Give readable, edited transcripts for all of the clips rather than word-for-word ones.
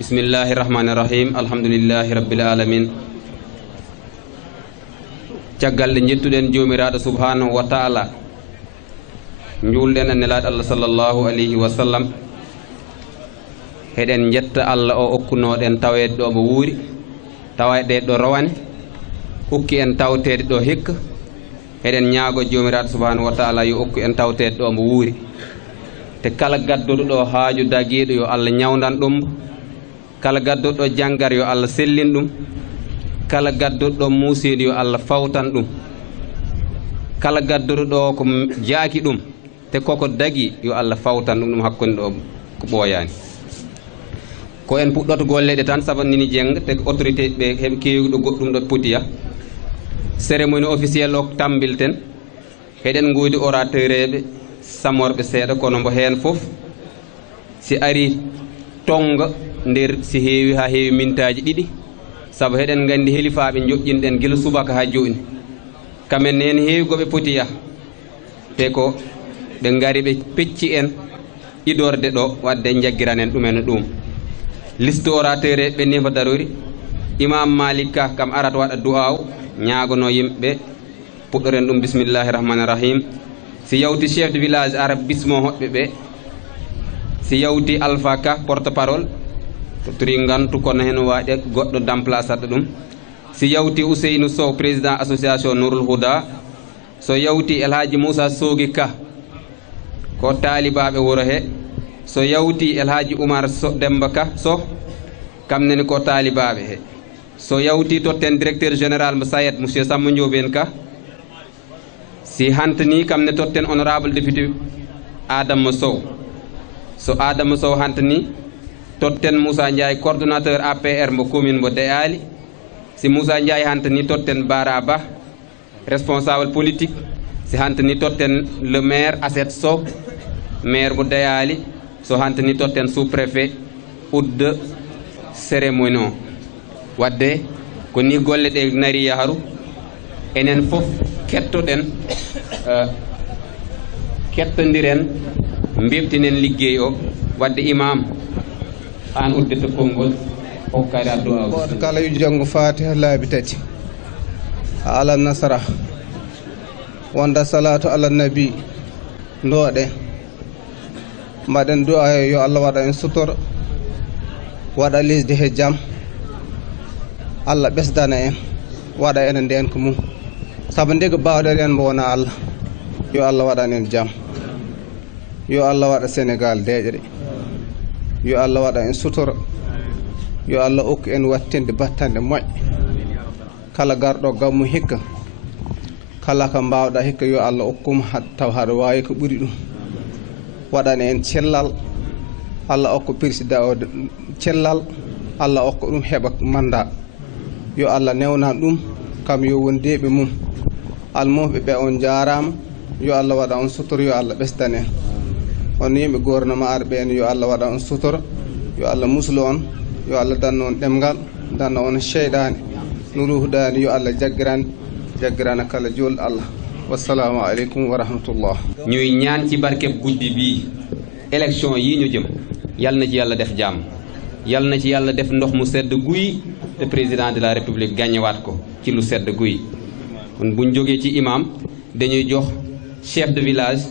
bismillahi rahmani rahim alhamdulillahi rabbil alamin caggal de jettuɗen jomiraɗo subhanahu wa ta'ala julɗen annelaɗo Allah sallallahu alayhi wa sallam heɗen jetta Allah o okkunoɗen tawede ɗo mo wuuri tawede ɗo rowane hokki en tawtede ɗo hikka heɗen ñaago jomiraɗo subhanahu wa ta'ala yo okku en tawtede ɗo mo wuuri te kala gadduɗo ɗo haaju daguiɗo yo Allah ñawdan ɗum kala gadduɗo ɗo janggar yo Allah sellin ɗum kala gadduɗo ɗo muusiɗo yo Allah fawtan ɗum kala gadduɗo ɗo ko jaaki ɗum te koko dagi yo Allah fawtan ɗum hakkunde ɗo ko ɓooyani ko en puɗɗoto golleɗe tan sabu nini jeng te autorité ɓe heɓe kewiɗo goɗɗum ɗo potiya cérémonie officiel o tambilten heɗen guydi orateur eɓe samorɓe seeɗa kono mbo heen fof si ari tonga nder si heewi ha heewi mintaji ɗiɗi sabu heɗen gandi helifaɓe joƴƴinɗen guila subaka ha joni kamen ne hen heewi koɓe potiya te ko ɓe gari ɓe pecci en idorde ɗo wadde jagguiranen ɗumen ɗum liste orateur e ɓe nifa darori imam Malik Ka kam arata waɗa du'aw ñaagono yimɓe puɗɗoren ɗum bismillahi rahmani rahim si yawti chef de village ara bismo hoɓɓe ɓe si yawti Alpha Ka porte parole to tori gantu kono hen waɗe goɗɗo d'emplace aɗa ɗum si yawti Ousseynou Sow président association Nourul Houda so yawti El Hadji Moussa Sogui Ka ko taalibaɓe wuro he so yawti El Hadji Oumar Demba Ka so kamnene ko taalibaɓe he so yawti totten directeur général mo Sayed monsieur Samba Ndiobène Ka si hantani kamne totten honorable député Adama Sow so Adama Sow hantani totten Moussa Ndiaye coordonnateur APR mo commune mo Deyali si Moussa Ndiaye hantani totten Bara Ba responsable politique si hantani totten le maire Asset Sow maire mo Deyali so hantani totten sous-préfet udde cérémonie o wadde ko ni golle ɗe nari yaharu enen fof kettoɗen kettodiren mbebtinen liggey o wadde imam an uddete konngol hokkade addu goto kala yu janggo fatiha laabi tati ala nasara wonda salatu ala nabi ndoɗe mbaɗen du'a yo Allah waɗa en sutoro waɗa lesdi he jaam Allah ɓesdana en waɗa enen nden ko mum saabu ndego bawɗen en mo wona Allah yo Allah waɗan en jaam yo Allah waɗa Sénégal deƴƴere yo Allah waɗa en sutoro yo Allah okku en wattinde battande moƴƴe kala garɗo gammu hikka kala ko mbawɗa hikka yo Allah okkuma taw haɗa wawi ko ɓuuri ɗum waɗani en cellal Allah okko président o cellal Allah okko ɗum heɓa mandat yo Allah newnan ɗum kam yo won deɓe mum almuɓe ɓe on jarama yo Allah waɗa on sutoro yo Allah ɓesdan en on yimɓe gouvernement arɓe en yo Allah waɗa on sutoro yo Allah muslo on yo Allah danno on ɗemgal danno on cheyɗani nuruhudani yo Allah jaggirana kala julɗo Allah wassalamu aleykum wa rahmatullah ñuy ñaan ci barkeb guddi bii élection yi ñu jëm yal na ci yàlla def jàmm yal na ci yàlla def ndox mu sedd guy te président de la république gagnewaat ko ci lu sedd guy kon buñ jógee ci imam dañuy jox chef de village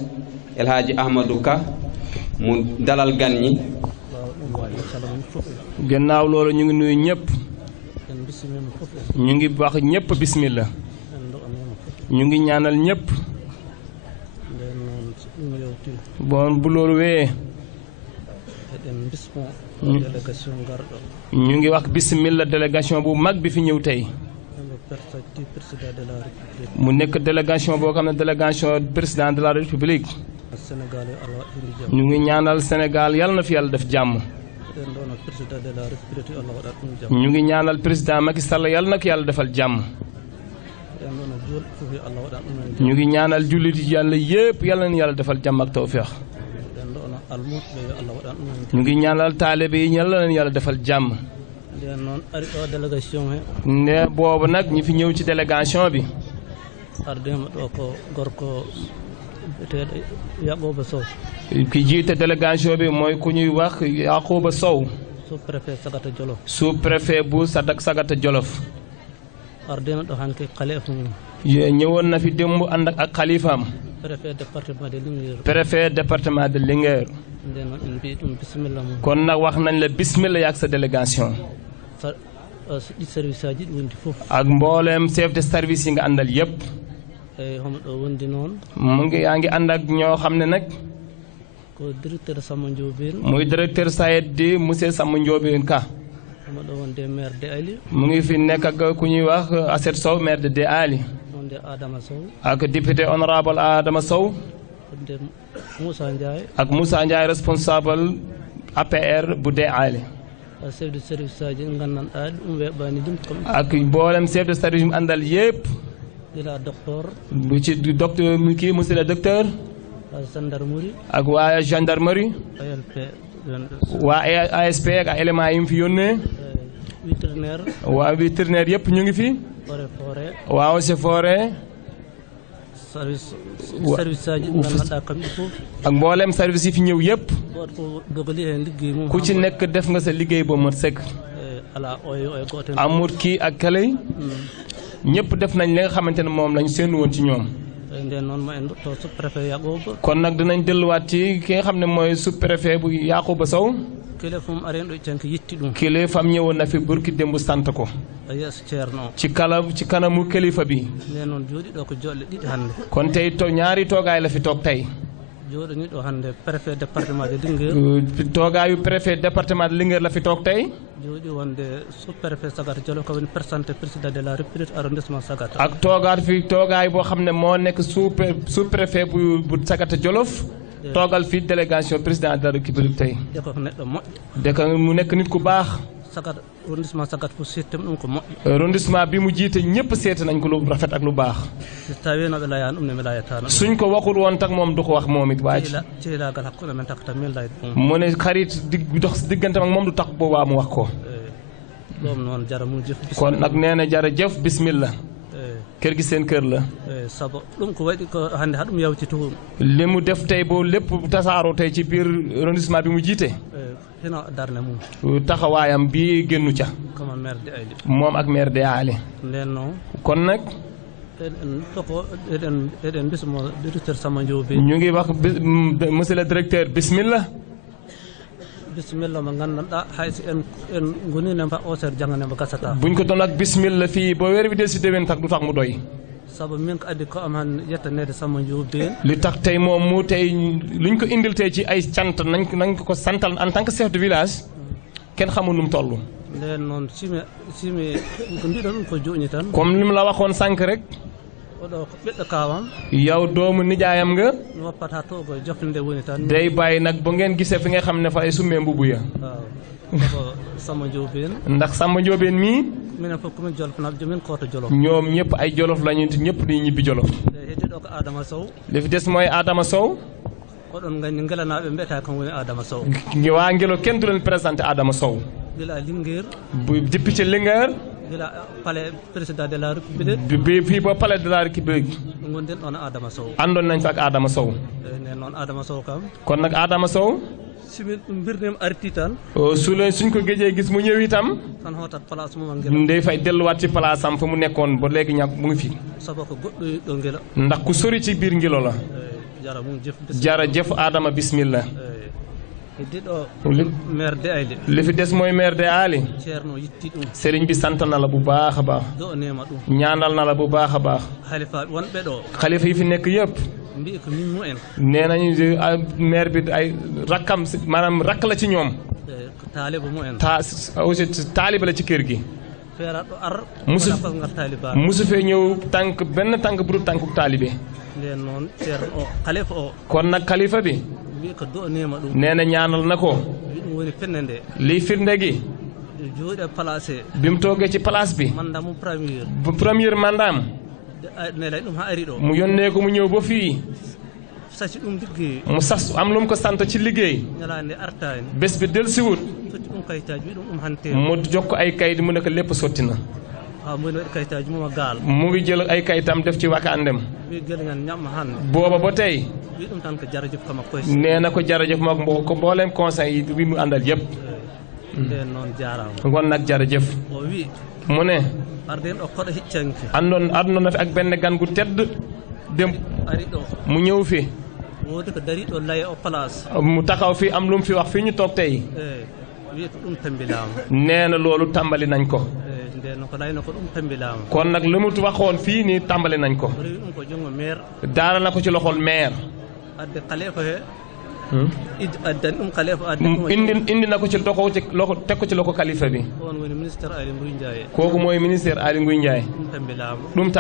El Hadji Ahmadou Ka mu dalal gan ñi gannaaw loolu ñu ngi nuyu ñëpp ñu ngi wax ñëpp bismillah ñu ngi ñaanal ñëpp bon bu loolu wee ñu ngi wax bismillah délégation bu mag bi fi ñëw tey mu nekk délégation boo xam ne délégation président de la république ñu ngi ñaanal Sénégal yàlla na fi yàlla def jàmm ñu ngi ñaanal président Macky Sall yàlla na ko yàlla defal jàmm ñu ngi ñaanal jullit yàlla yépp yàlla na yàlla defal jàmm ak tawfeex ñu ngi ñaanal taalibe yi yàlla na yàlla defal jàmm ne boobu nag ñi fi ñëw ci délégation bi ki jiite délégation bi mooy ku ñuy wax Yaquba Sow sous-préfet Sagata Jolof. sous-préfet bu Sagata Jolof. ardena ɗo hanke khalifa mum. ñëwoon na fi démb ànd ak xalifaam. préfet département de Linguère. préfet département de Linguère. nden noon en mbi ɗum bisimilla mum. kon nag wax nañ la bismillah ak sa délégation. ɗi service aji ɗi wondi fof. ak mbooleem chef de service yi nga àndal yépp. eyi homo ɗo wondi noon. mu ngi yaa ngi ànd ak ñoo xam ne nag. ko directeur Samba Ndiobène. muy directeur SAED di monsieur Samba Ndiobène Ka. homo ɗo wonde maire de Ali. mu ngi fi nekk ak ku ñuy wax Asset Sow maire de Ali. wonde Adama Sow. ak député honorable Adama Sow. wonde Moussa Ndiaye. ak Moussa Ndiaye responsable APR bu Ali. chef de service aji gandanɗa ɗum weɓani ɗum comme. ak mboolem chef de service mu àndal yépp. ila docteur. bu ci docteur kii monsieur le docteur. gendarmerie. ak waa gendarmerie. ALP. waa ASP ak éléments yi mu fi yónnee. vétérinaire. waa vétérinaire yépp ñu ngi fi. forêt. waa Eaux et Forêts. service aji gandanɗa kamɓe fof. ak mboolem service yi fi ñëw yépp. goto fof dogali hen liggey mum. ku ci nekk def nga sa liggéey ba mat sëkk. ala oyo goto. amul kii ak kële. ñëpp def nañ li nga xamante ne moom lañ séenu woon ci ñoom. nden noon ma en to sous-préfet Yaquba. kon nag dinañ delluwaat ci ki nga xam ne mooy sous-préfet bu Yaquba Sow. kilifam aren ɗo canki yetti ɗum. kilifam ñëwoon na fi burki démb sant ko. a yeeso ceerno. ci kanamu kilifa bi. nden noon jooɗi ɗo ko joɗɗe ɗiɗi hannde. kon tey ñaari toogaay la fi toog tey. jooɗani ɗo hannde préfet département de Linguère. toogaayu préfet département de Linguère la fi toog tey. jooɗi wonde sous-préfet Sagata Jolof ko woni présenté président de la république arrondissement Sagata. ak toogaay boo xam ne moo nekk sous-préfet bu Sagata Jolof. toogal fi délégation président de la république tey. de ko neɗɗo moƴƴo. de ko mu nekk nit ku baax. Sagata arrondissement Sagata fof seettema ɗum ko moƴƴo. arrondissement bi mu jiite ñëpp seet nañ ko lu rafet ak lu baax. so tawino ɓe layani ɗum ne mi layatano. suñ ko waxul woon tak moom du ko wax moom it waaye. ceelagal hakkude men takata min layde ɗum. mu ne xarit dox diggante ak moom du tax boobaa mu wax ko. ɗum noon jara mum jëf. kon nag nee na jërëjëf bismillah. kër gi seen kër la. sabu ɗum ko waɗi ko hannde ha ɗum yawti toon. li mu def tey boo lépp tasaaroo tey ci biir arrondissement bi mu jiite. hino darne mum. taxawaayam bi génnu ca. comme maire de Ali. moom ak maire de Ali. nden noon. kon nag. eɗen bismo directeur Samba Ndiobène. ñu ngi wax monsieur le directeur bismillah. bisimilla mo gandanɗa hayso en gonino mba osere jangane mo gasata. buñ ko doon ak bismillah fii ba weer bi del si déwén tak du tax mu doy. sabu min ko addi ko am han yettanede Samba Ndiobène. li tax tey moom mu tey luñ ko indil tey ci ay cant nañ ko santal en tant que chef de village kenn xamul nu mu toll. nden noon simi ko mbiɗon ɗum ko jooni tan. comme li mu la waxoon sànq rek. oɗo ko ɓiɗɗo kawam. yow doomu nijaayam nga. woppat ha to koye jofnde woni tan. day bàyyi nag ba ngeen gisee fi nga xam ne fa ay summee mbubu ya. waaw ko Samba Ndiobène. ndax Samba Ndiobène mii. minen fof komin Jolof naɓe jomin koto Jolof. ñoom ñëpp ay Jolof lañu ñëpp di ñibbi Jolof. heddi ɗo ko Adama Sow. li fi des mooy Adama Sow. oɗon gandi ngelanaɓe mbiyata kan woni Adama Sow. waa Ngelo kenn du leen présenté Adama Sow. gila Linguère. bu député Linguère. gila palais président de la république. bi fii ba palais de la république. gonɗen ɗon Adama Sow. àndoon nañ fa ak Adama Sow. nden noon Adama Sow kam. kon nag Adama Sow. simin ɗum mbirnima arti tan. suñ ko géejee gis mu ñëw itam. tan hootat place mum Ngelo. ndey fay delluwaat ci place am fa mu nekkoon ba léegi ñàkk mu ngi fi. sabu ko goɗɗo ɗo Ngelo. ndax ku sori ci biir Ngelo la. jara mum jëf. jërëjëf Adama bismillah. heddiɗo maire de Ali. li fi des mooy maire de Ali. ceerno yitti ɗum. sëriñ bi sant na la bu baax a baax. do nema ɗum. ñaanal na la bu baax a baax. halifa wonɓe ɗo. xalifa yi fi nekk yëpp. mbi ko min mu en. nee nañu maire bi ay rakkam maanaam rakk la ci ñoom. ko taaliba mu en. aussi taaliba la ci kër gi. feera ɗo ar. musu ko ngar taaliba. musu fee ñëw tànk benn tànk bu dul tànku taalibe. nden noon ceerno o xalifa o. kon nag xalifa bi. mbi ko do nema ɗum. nee na ñaanal na ko. mbi ɗum woni fenne nde. lii firnde gi. jooɗi e placé. bi mu toogee ci place bi. mandat mu premier. bu premier mandaam. ne lay ɗum ha ari ɗo. mu yónnee ko mu ñëw ba fii. sasi ɗum liggéey. mu sas am lu mu ko sant ci liggéey. ñalaande artaani. bés bi dellusiwut. sotti ɗum kayitaji wi ɗum ɗum hante. mu jox ko ay kayit mu ne ko lépp sotti na. waaw mu ne waɗi kayitaji mum a gaal. mu ngi jël ay kayitam def ci wakaandem. wi gelñan ñamma hande. booba ba tey. wi ɗum tan ko jarajëf kama koy. nee na ko jërëjëf moom ko mbooleem conseil yi bi mu àndal yëpp. nden noon jaaraama kon nag jërëjëf o wi mu ne arden ɗo koɗo hiccanke àndoon na fi ak benn gan gu tedd dem ari ɗo mu ñëw fi woodi ko dari ɗo laye o place mu taxaw fi am lu mu fi wax fii ñu toog tey eyi wi ko ɗum tambilaama nee na loolu tàmbali nañ ko eyi nden ko layno ko ɗum tambilaama kon nag lu mu waxoon fii nii tàmbali nañ ko rewi ɗum ko jongo maire daara na ko ci loxol maire adde kale ko he addani ɗum kale ko adde indi na ko ci loxo teg ko ci loxo kalifa bi on woni ministére Aly Ngouille Ndiaye kooku mooy ministère Aly Ngouille Ndiaye ɗum tambilaama ɗum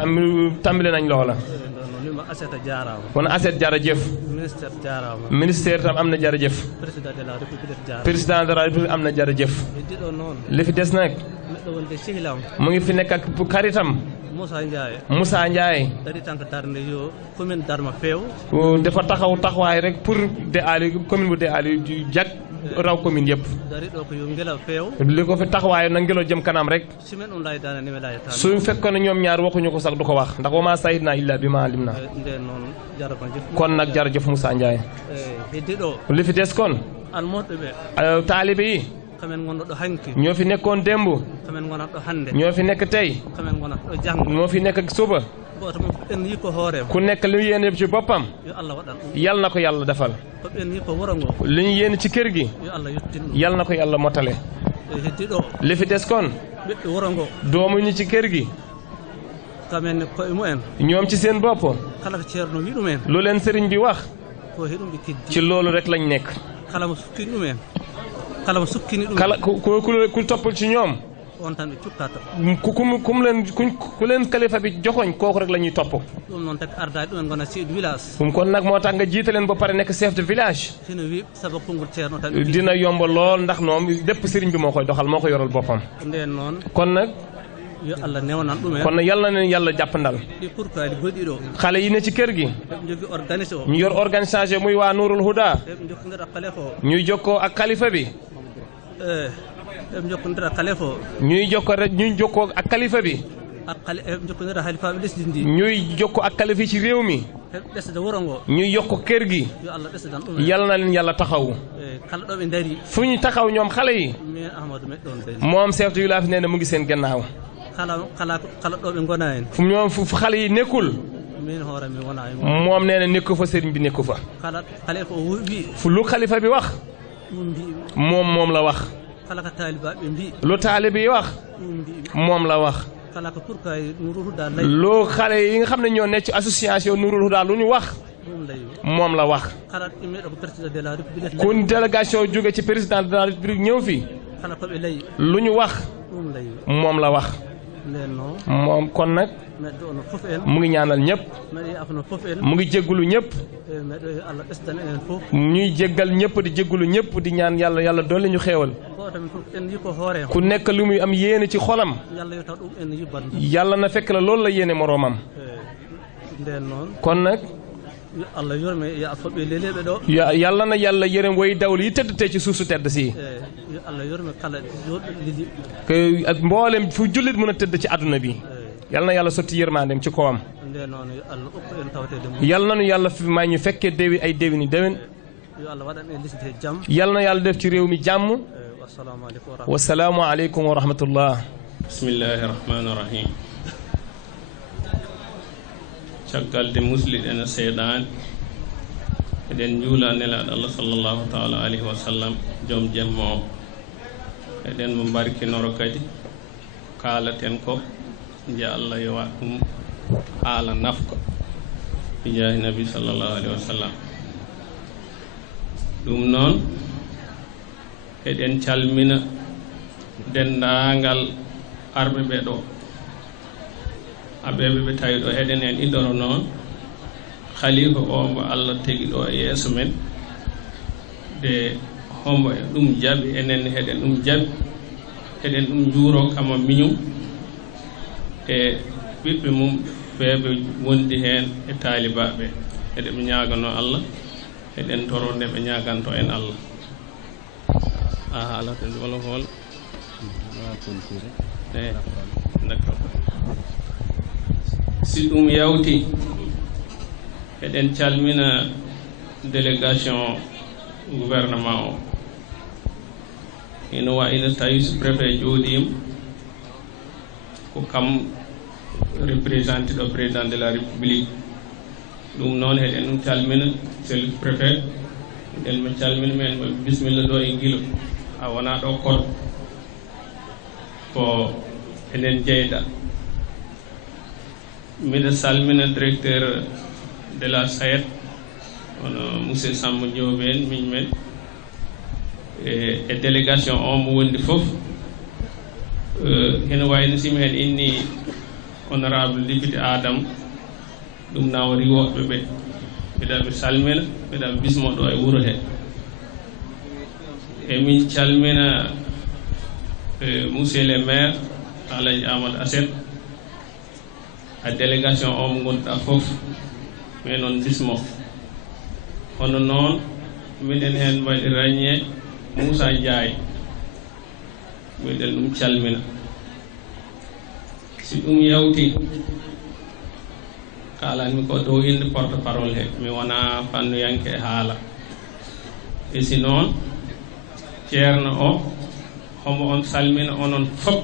tàmbali nañ loola nima aseta jaaraama kon aset jërëjëf ministére jaaraama ministère tam am na jërëjëf président de la république jaaraama président de la république am na jërëjëf heddiɗo noon li fi des nag neɗɗo wonde sehilam mu ngi fi nekk ak xaritam Moussa Ndiaye Moussa Ndiaye dari tan ko darde yo commune Darma feew dafa taxawaay rek pour de Aly commune bu de Aly jag raw commune yëpp dari ɗo ko yo ngelaw feew li ko fi taxawaay na ngelaw jëm kanam rek simen ɗum laydana nimi laye tan su fekkoon ne ñoom ñaar waxuñu ko sax du ko wax ndax wa ma sayidna illa bi ma alim na nden noon jarama jëf kon nag jërëjëf Moussa Ndiaye heddiɗo li fi des kon almoɗɓe ɓe taalibe yi kamen gonɗo ɗo hanki ñoo fi nekkoon démb kamen gonat ɗo hannde ñoo fi nekk tey kamen gonat ɗo janngo moo fi nekk ak suba goto mo en yi ko hoorema ku nekk li yéene ci boppam yo Allah waɗan ɗum yal na ko yàlla defal ko ɓen yi ko wuro ngo li ñu yéene ci kër gi yo Allah yettin ɗum yal na ko yàlla motale heddiɗo li fi des kon ɓiɓɓe wuro ngo doomu ñi ci kër gi kamen koye mumen ñoom ci seen bopp kala ko ceerno wi ɗumen lu leen sëriñ bi wax ko heɗum ɓe keddi ci loolu rek lañ nekk kala mo sukkini ɗumen kala mo sukkini ɗum kala ku topp ci ñoom on tan ɓe cukkata ku leen kalifa bi joxoñ kooku rek la ñuy topp ɗum noon taki ardade ɗumen gona chef de village kon nag moo tax nga jiite leen ba pare nekk chef de village sino wi saabu konngol ceerno tan dina yomb lool ndax noom lépp sëriñ bi moo koy doxal moo ko yoral boppam nden noon kon nag yo Allah newnan ɗumen kon nag yàlla na leen yàlla jàppandal ɗi pourquoi ɗi goɗɗi ɗo xale yi ne ci kër gi eɓe jogui organisé o ñu yor organisation muy waa Nuurul Huda eɓe jokkodira kale fo ñuy jokkoo ak kalifa bi eɓe jokkodira kale fo ñuy jokkoo ak kalifa bi eɓe jokkodira halifaɓe lesdi ndi ñuy jokkoo ak kalifa ci réew mi heɓe ɗesde wuro ngo ñuy yokk kër gi yo Allah ɗesdan ɗumen yàlla na leen yàlla taxaw kala ɗo ɓe daari fu ñu taxaw ñoom xale yi min Ahmadou meɗɗon daari moom chef de village nee na mu ngi seen gannaaw kala ɗo ɓe gona hen fu ñoom fu xale yi nekkul min hoore mi wona e moom nee na nekku fa sëriñ bi nekku fa kala kalifa o wi fu lu xalifa bi wax ɗum mbiɓe moom la wax kala ko taalibaɓe mbi lu taalibe yi wax ɗum mbiɓe moom la wax kala ko pourquoi Nourul Huda lay lu xale yi nga xam ne ñoo nekk ci association Nourul Huda lu ñu wax ɗum lay moom la wax kala immeɗo ko président de la république kun délégation jóge ci président de la république ñëw fi kala koɓe lay lu ñu wax ɗum lay moom la wax nden noon moom kon nag meɗɗo ono fof en mu ngi ñaanal ñëpp meɗo yafno fof en mu ngi jéggulu ñëpp meɗo Allah ɓesdana enen fof ñuy jéggal ñëpp di jéggulu ñëpp di ñaan yàlla doole ñu xéewal goto men fof en yi ko hoore ku nekk lu muy am yéene ci xolam yalla yo taw ɗum en yibban yàlla na fekk la loolu la yéene moroomam nden noon kon nag yo Allah yorme ya foɓɓe leleɓe ɗo yàlla na yàlla yërëm way dawlu yi tëdd te ci suuf su tedd si yo Allah yorme kala joɗɗo lili ak mboolem fu jullit mën a tëdd ci àdduna bi yàlla na yàlla sotti yërmandeem ci kawam nden noon yo Allah ukku en tawtede mum yàlla na nu yàlla fi may ñu fekkee déwi ay déwini déwén yo Allah waɗan en lisde jaam yàlla na yàlla def ci réew mi jàmm wassalamu aleykum wasalaamu aleykum wa rahmatullah bismillahi rahmani rahim caggal de musliɗen seeɗani eɗen juula nelaɗo Allah sallllahu taala alayhi wa sallam joom jemma o eɗen mo mbarkinoro kadi kaalaten ko nde Allah yo waɗ ɗum haala nafka bi jaahi nabi sallllahu alayhi wa sallam ɗum noon eɗen calmina dendaangal arɓe ɓe ɗo aɓeɓe ɓe tawi ɗo eɗen en iɗoro noon khalifa o mbo Allah tegi ɗo e yeeso men de hombo ɗum jaɓi enen eɗen ɗum jaɓi eɗen ɗum juuro kama miñum e ɓiɓɓe mum ɓeɓe wondi heen e taalibaɓe eɗen ɓe ñaagano Allah eɗen toro nde ɓe ñaaganto en Allah ala tan wala hol d'accord si ɗum yawti eɗen calmina délégation gouvernement o ina wayino tawi so préfet jooɗima ko kam représenté ɗo président de la république ɗum noon heɗen ɗum calmina monsieur le préfet eɗen mo calmina men mo bisimilla ɗo e guilo a wona ɗo koɗo ko enen jeyɗa mbiɗa salmina directeur de la SAED hono monsieur Samba Diop en min men e délégation o mo wondi fof heno wayno simi hen inni honorable député Adam ɗum nawori woɓɓe ɓe mbiɗaɓe salmina mbiɗaɓe bismo ɗo e wuuro he emin calmina monsieur le maire Alaji Amadou Assane a délégation o mo gonɗa fof mais noon bismo hono noon miɗen hen mbaɗi ragné Moussa Ndiaye miɗen ɗum calmina si ɗum yawti kalanmi ko dow inde porte parole he mi wona fannuyanke e haala e si noon ceerno o homo on salmina onon fof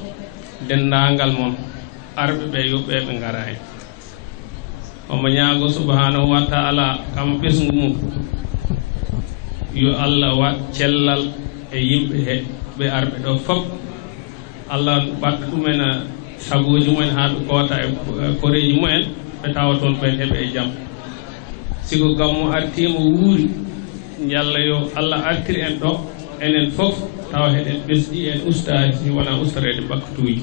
dendagal mon arɓe ɓe yoɓɓeɓe gara hen omo ñaago subhanahu wa taala kam ɓesgu mum yo Allah wat cellal e yimɓe he ɓe arɓe ɗo fof Allah waɗa ɗumen sagoji mumen ha ɓe koota e koreji mumen ɓe tawa toon ɓen heɓe e jaam siko gammo artima wuuri yalla yo Allah artiri en ɗo enen fof tawa heɗen ɓesɗi en ustaji si wona ustorede bakkatuji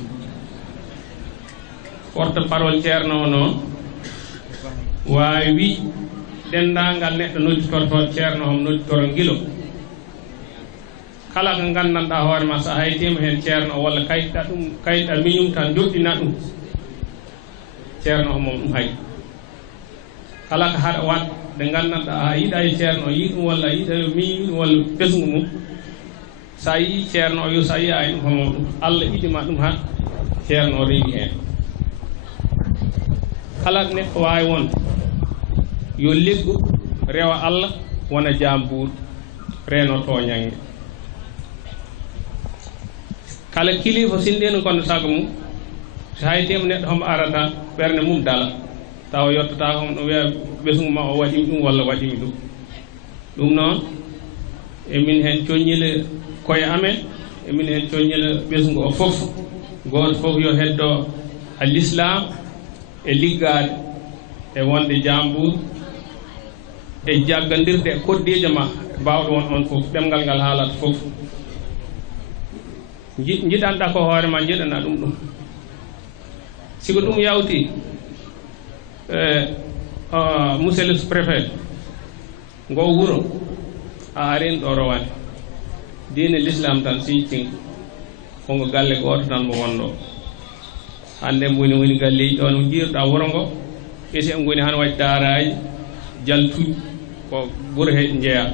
porte parole ceerno o noon wawi dendagal neɗɗo nodditorto ceerno hom nodditoro guilo kala ko gandanɗa hoore ma sa haytima hen ceerno o walla kayitɗa miñum tan joɗɗina ɗum ceerno o mom ɗum hay kala ko haɗa wat nde gandanɗa a yiiɗa e ceerno o yii ɗum walla yiiɗa miñum ɗum walla ɓesgu mum sa yii ceerno o yo sa yiya e ɗum homo ɗum Allah iɗima ɗum han ceerno o rewi hen kala neɗɗo wawi won yo leggo rewa Allah wona jambuur reno toñange kala kilifa sinɗino kono sago mum so haytima neɗɗo homo arata ɓerde mum dala tawa yettata homo ɗum wiya ɓesgu ma o waɗimi ɗum walla waɗimi ɗum ɗum noon emin hen coññile koye amen emin hen coññile ɓesgu o fof goto fof yo heddo al islam e liggade e wonde jambuur e jaggandirde e koddeje ma bawɗo won on fof ɗemgal ngal haalata fof jiɗanɗa ko hoore ma jiɗana ɗum ɗum siko ɗum yawti monsieur le préfet ngo wuro a arini ɗo rowane diine l'islam tan siicin kongo galle goto tan mo wonɗo hande mboni woni galleji ɗon mo jiiruɗa wuro ngo esi en goni han waɗi daaraji jaltuji ko ɓuura he jeeya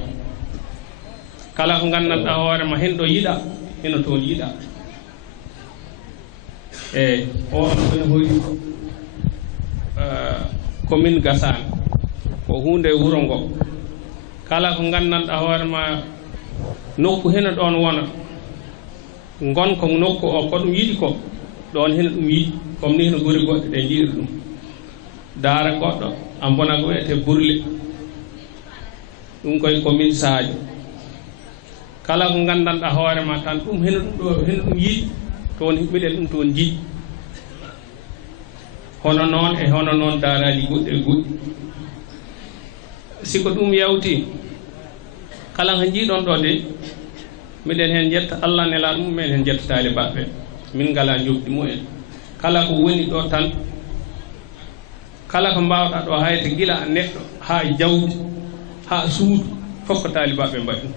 kala ko gandanɗa hoore ma hen ɗo yiɗa heno toon yiɗa eyyi on ene hoyi commune Gassane ko hunde wuro ngo kala ko gandanɗa hoore ma nokku heno ɗon wona gon ko nokku o ko ɗum yiɗi ko ɗon heno ɗum yiɗi comme ni heno gori goɗɗe ɗe jiiɗi ɗum daara goɗɗo a bona ko wiyete Burle ɗum koye commune Sadio kala ko gandanɗa hoore ma tan ɗum heno ɗum ɗo heno ɗum yiɗi toon miɗen ɗum toon jiiɗi hono noon e hono noon daaraji goɗɗi e goɗɗi siko ɗum yawti kala ko jiiɗon ɗo de miɗen hen jetta Allah nelaɗo mum men hen jetta talibaɓe min ngala jobdi mumen kala ko woni ɗo tan kala ko mbawɗa ɗo hayte gila neɗɗo ha jawdi ha suudu fof ko talibaɓe mbaɗi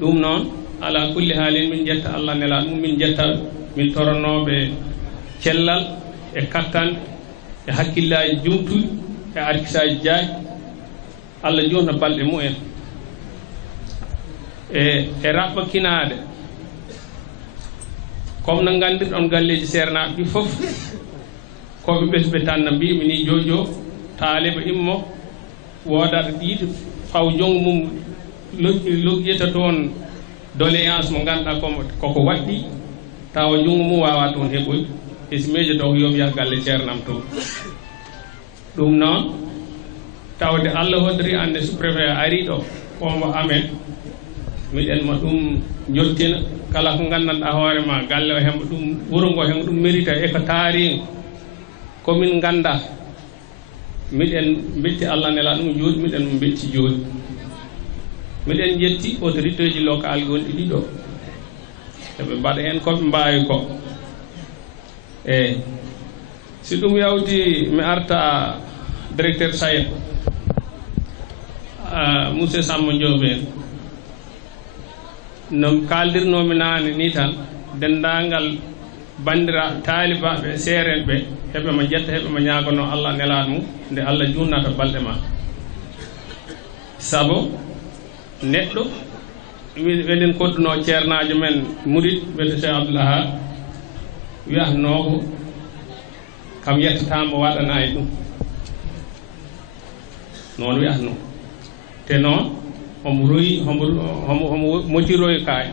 ɗum noon ala kulli haalin min jetta Allah nelaɗo mum min jetta min toronoɓe cellal e kattan e hakkillaji jumtuɗi e arkisaji jaaƴ Allah joni balɗe mumen e raɓɓa kinade comme no gandirɗon galleji sernaɓe ɗi fof koɓe ɓesɓe tan no mbimi ni jojo taaliba immo wodaɗo ɗiɗi faw jongu mum loggiyata toon doléance mo ganduɗa koko waɗɗi tawa jungo mum wawa toon heɓoy e si miijo taw yomi yaha galle ceernam to ɗum noon tawde Allah hoddiri ande sous-préfet ari ɗo ombo amen miɗen mo ɗum jottina kala ko gandanɗa hoorema galle o hemba ɗum wuro ngo hemba ɗum mérita e ko taariŋ komin ganda miɗen betti Allah nela ɗum jooɗi miɗen mo betti jooɗi miɗen jetti autorité ji local gonɗi ɗiɗo eɓe mbaɗa hen koɓe mbawi ko eyyi si ɗum yawti mi arta directeur Sayed monsieur Samba Diop en no kaldirnomi nane ni tan dendagal bandira taalibaɓe seeren ɓe heɓe mo jetta heɓe mo ñagono Allah nelaɗo mum nde Allah junnata balɗe ma saabu neɗɗo eɗen kodduno ceernajo men murid wiyete Cheikh Abdoul Ahad wiyanoko kam yettatamo waɗana e ɗum noon wiyatno te noon omo royi omo motiroyi kaye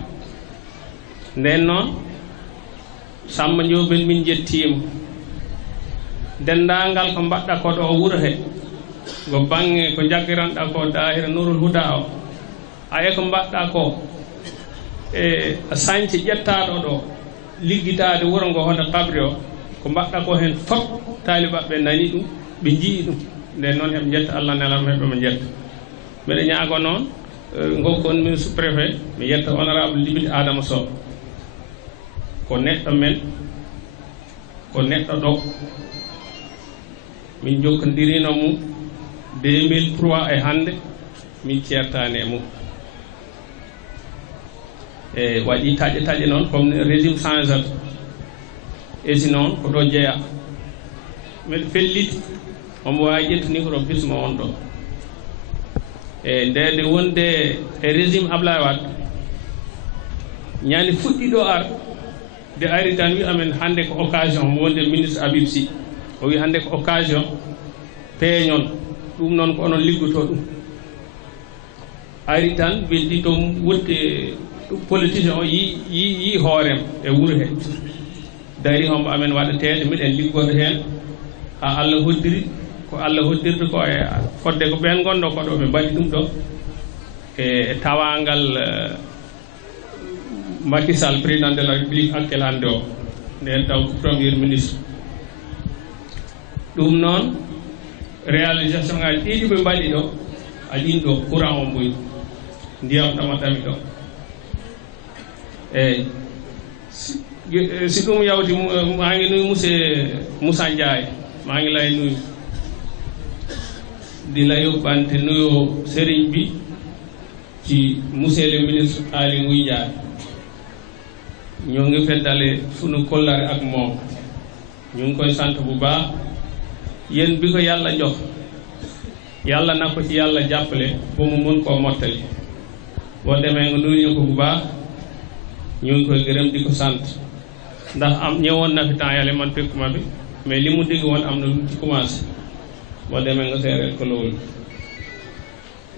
nden noon Samba Diobel min jettima dendagal ko mbaɗɗa ko ɗo wuuro he go bange ko jaggiranɗa ko dahira Nurul Huda o aye ko mbaɗɗa ko e sañce ƴettaɗo ɗo liggitade wuuro ngo hono kabri o ko mbaɗɗa ko hen fof talibaɓe nani ɗum ɓe jii ɗum nden noon heɓe jetta Allah nelam heɓe mo jetta mbiɗa ñaago noon gokkon min sous-préfet mi yetta honorable Djibril Adama Sow ko neɗɗo men ko neɗɗo ɗo min jokkodirino mum 2003 e hande min ceertani e mum e waɗi taƴe noon comme régime changeat e si noon ko ɗo jeeya mbiɗa felliti omo wawi ƴettude ko ɗo bisma on ɗo e ndede wonde e régime Ablaye Wade ñande fuɗɗi ɗo ar de ari tan wi amen hande ko occasion mo wonde ministre Habib Sy o wi hande ko occasion peeñon ɗum noon ko onon liggoto ɗum ari tan welɗi to wonde politicien o yi hoorem e wuuro he dari hombo amen waɗetede miɗen liggoto hen ha Allah hoddiri ko Allah hoddirde ko e fodde ko ɓen gonɗo ko ɗo ɓe mbaɗi ɗum ɗo e tawangal Macky Sall président de la République actuel hande o nden taw ko premier ministre ɗum noon réalisation ngaji ɗiɗi ɓe mbaɗi ɗo aɗin ɗo courant o mboyi ndiyam ɗamatami ɗo eyyi si ɗum yawti ma ngi nuyu monsieur Moussa Ndiaye ma ngi lay nuyu di la yóbbante nuyoo sëriñ bi ci monsieur le ministre Aly Ngouille Ndiaye ñoo ngi feddale sunu kollare ak moom ñu ngi koy sant bu baax yéen bi ko yàlla jox yàlla na ko ci yàlla jàppale ba mu mën koo mottali boo demee nga nuyu ñu ko bu baax ñu ngi koy gërëm di ko sant ndax am ñëwoon na fi temps yàlla man fekkuma bi mais li mu digg woon am na lu ci commencé boo demee nga seereel ko loolu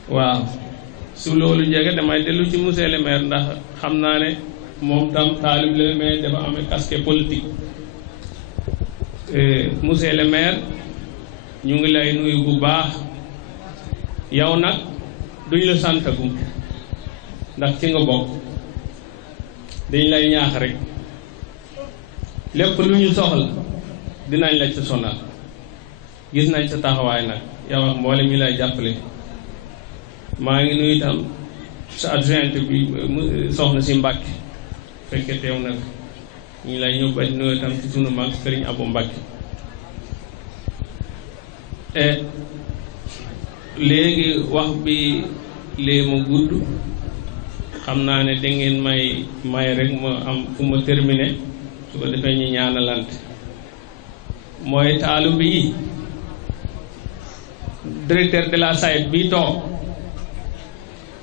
waaw su loolu jege damay dellu ci monsieur le maire ndax xam naa ne moom tam taalib le maire dafa amee casquette politique monsieur le maire ñu ngi lay nuyu bu baax yow nag duñ la santagum ndax ci nga bokk dañ lay ñaax rek lépp lu ñu soxla dinañ la ci sonal gis nañ sa taxawaay nag yow ak mboolem ñu lay jàppale maa ngi nuyu itam sa adjointe bi soxna si Mbàkke fekke teew nag ñu lay ñëw ba nuyu itam ci sunu mag Sëriñ Abo Mbàkke léegi wax bi lee ma gudd xam naa ne dangeen may rek ma am fu ma terminé su ko defee ñu ñaanalante mooy taalibe yi directeur de la SAED bii toog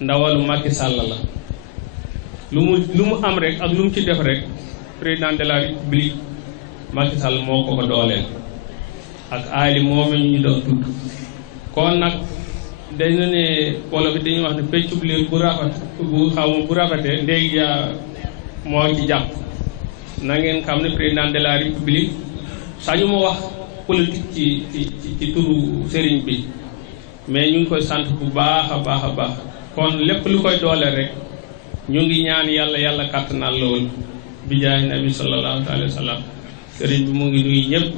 ndawalu Macky Sall la lu mu am rek ak lu mu ci def rek président de la République Macky Sall moo ko dooleel ak aali moom ñu doon tudd kon nag dañu ne wala bi dañuy wax ne peccub liir bu rafetee ndey ja moo ci jàpp. na ngeen xam ne président de la république sañu ma wax politique ci turu sëriñ bi mais ñu ngi koy sant bu baax a baax a baax kon lépp lu koy doole rek ñu ngi ñaan yàlla kàttanal loolu bi jaay nabi sallallahu alayhi wa sallam sëriñ bi mu ngi nuyu ñëpp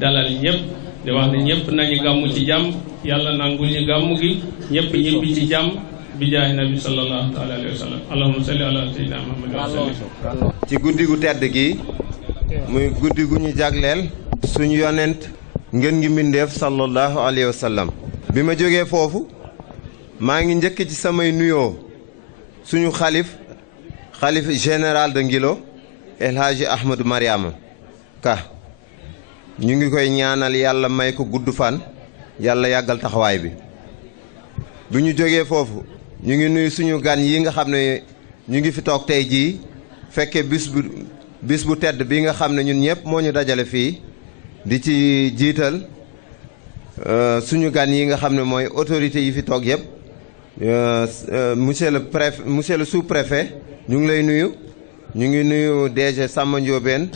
dalal ñëpp di wax ne ñëpp nañu gàmmu ci jàmm yàlla nangul ñu gàmmu gi ñëpp ñibbi ci jàmm bi jaay nabi sallallahu alayhi wa sallam allahumma salli ala sayyidina muhammad wa sallam. ci guddi gu tedd gi muy guddi gu ñu jagleel suñu yonent ngeen ngi mbindeef sallallahu alayhi wa sallam. bi ma jógee foofu maa ngi njëkk ci samay nuyoo suñu xalif général de Ngilo El Hadji Ahmadou Mariama Ka ñu ngi koy ñaanal yàlla may ko gudd fan yàlla yàggal taxawaay bi. bu ñu jógee foofu ñu ngi nuyu suñu gan yi nga xam ne ñu ngi fi toog tey jii fekke bis bu tedd bi nga xam ne ñun ñëpp moo ñu dajale fii di ci jiital suñu gan yi nga xam ne mooy autorité yi fi toog yëpp monsieur le sous-préfet ñu ngi lay nuyu. ñu ngi nuyu DG Samba Ndiobène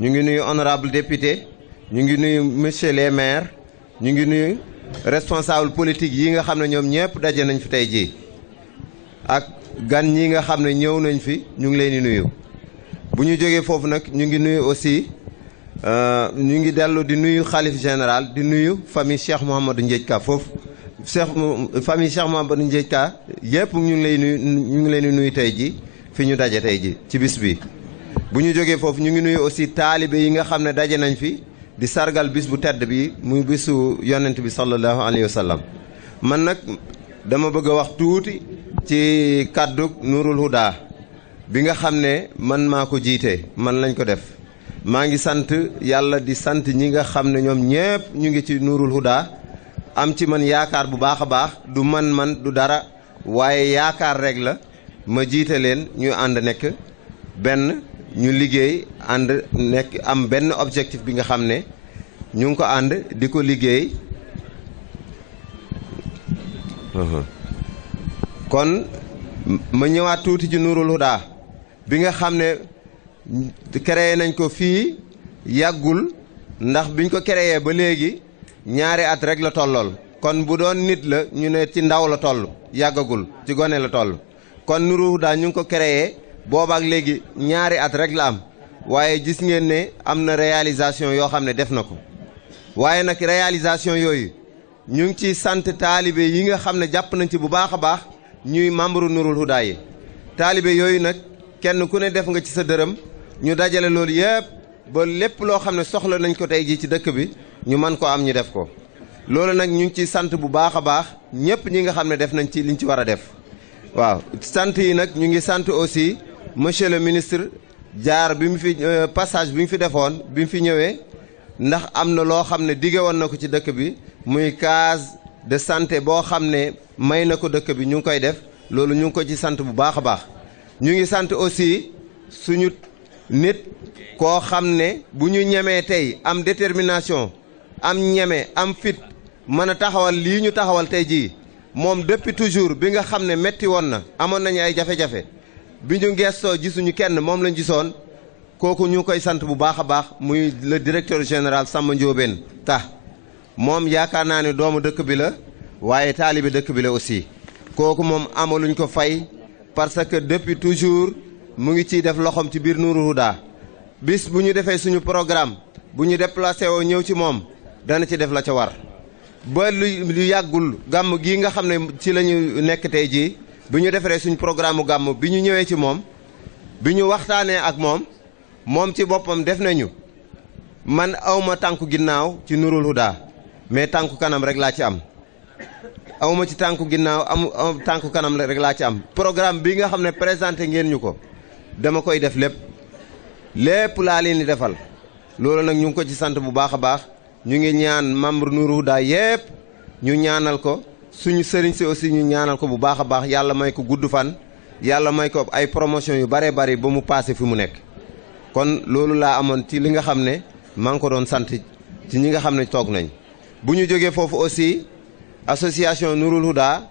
ñu ngi nuyu honorable député ñu ngi nuyu monsieur les maires ñu ngi nuyu responsable politique yi nga xam ne ñoom ñëpp daje nañ fi tey jii ak gan ñi nga xam ne ñëw nañ fi ñu ngi leen di nuyu. bu ñu jógee foofu nag ñu ngi nuyu aussi ñu ngi dellu di nuyu xalif général di nuyu famille Cheikh Mouhamadou Ndiéj Ka foofu famille Cheikh Mouhamadou Ndiéj Ka yëpp ñu ngi leen di nuyu tey jii. fi ñu daje tey ji ci bis bi bu ñu jógee foofu ñu ngi nuyu aussi taalibe yi nga xam ne daje nañ fi di sargal bis bu tedd bi muy bisu yonent bi sallallahu alayhi wa sallam. man nag dama bëgg a wax tuuti ci kàddu Nuurul Huda bi nga xam ne man maa ko jiite man lañ ko def maa ngi sant yàlla di sant ñi nga xam ne ñoom ñépp ñu ngi ci Nuurul Huda am ci man yaakaar bu baax a baax du man du dara waaye yaakaar rek la. ma jiite leen ñu ànd nekk benn ñu liggéey ànd nekk am benn objectif bi nga xam ne ñu ngi ko ànd di ko liggéey kon ma ñëwaat tuuti ci Nuurul Huda bi nga xam ne créé nañ ko fii yàggul ndax biñ ko créé ba léegi ñaari at rek la tollool kon bu doon nit la ñu ne ci ndaw la toll yàggagul ci gone la toll kon Nuurul Huda ñu ngi ko créé boobaak léegi ñaari at rek la am waaye gis ngeen ne am na réalisation yoo xam ne def na ko waaye nag réalisation yooyu ñu ngi ci sant taalibe yi nga xam ne jàpp nañ ci bu baax a baax ñuy membre Nuurul Huda yi taalibe yooyu nag kenn ku ne def nga ci sa dërëm ñu dajale loolu yëpp ba lépp loo xam ne soxla nañ ko tey jii ci dëkk bi ñu mën ko am ñu def ko loolu nag ñu ngi ci sant bu baax a baax ñëpp ñi nga xam ne def nañ ci liñ ci war a def waaw sant yi nag ñu ngi sant aussi monsieur le ministre jaar bi mu fi passage bi mu fi defoon bi mu fi ñëwee ndax am na loo xam ne dige woon na ko ci dëkk bi muy case de santé boo xam ne may na ko dëkk bi ñu ngi koy def loolu ñu ngi ko ci sant bu baax a baax ñu ngi sant aussi suñu nit koo xam ne bu ñu ñemee tey am détermination am ñeme am fit mën a taxawal lii ñu taxawal tey jii moom depuis toujours bi nga xam ne metti woon na amoon nañu ay jafe-jafe bi ñu gestoo gisuñu kenn moom lañ gisoon kooku ñu koy sant bu baax a baax muy le directeur général Samba Ndiobène Ka moom yaakaar naa ne doomu dëkk bi la waaye taalibe dëkk bi la aussi kooku moom amaluñ ko fay parce que depuis toujours mu ngi ciy def loxoom ci biir Nuurul Huda bis bu ñu defee suñu programme bu ñu déplacé woo ñëw ci moom dana ci def la ca war ba lu yàggul gàmm gii nga xam ne ci la ñu nekk tey jii bi ñu defaree suñu programme mu gàmm bi ñu ñëwee ci moom bi ñu waxtaanee ak moom ci boppam def nañu man awma tànku ginnaaw ci Nuurul Huda mais tànku kanam rek laa ci am awma ci tànku ginnaaw am tànku kanam rek laa ci am programme bi nga xam ne présenté ngeen ñu ko dama koy def lépp laa leen di defal loolu nag ñu ngi ko ci sant bu baax a baax ñu ngi ñaan membre Nuurul Huda yépp ñu ñaanal ko suñu sëriñ si aussi ñu ñaanal ko bu baax a baax yàlla may ko gudd fan yàlla may ko ay promotion yu bare bari ba mu passé fi mu nekk kon loolu laa amoon ci li nga xam ne maa ngi ko doon sant ci ñi nga xam ne toog nañ bu ñu jógee foofu aussi association Nourul Huda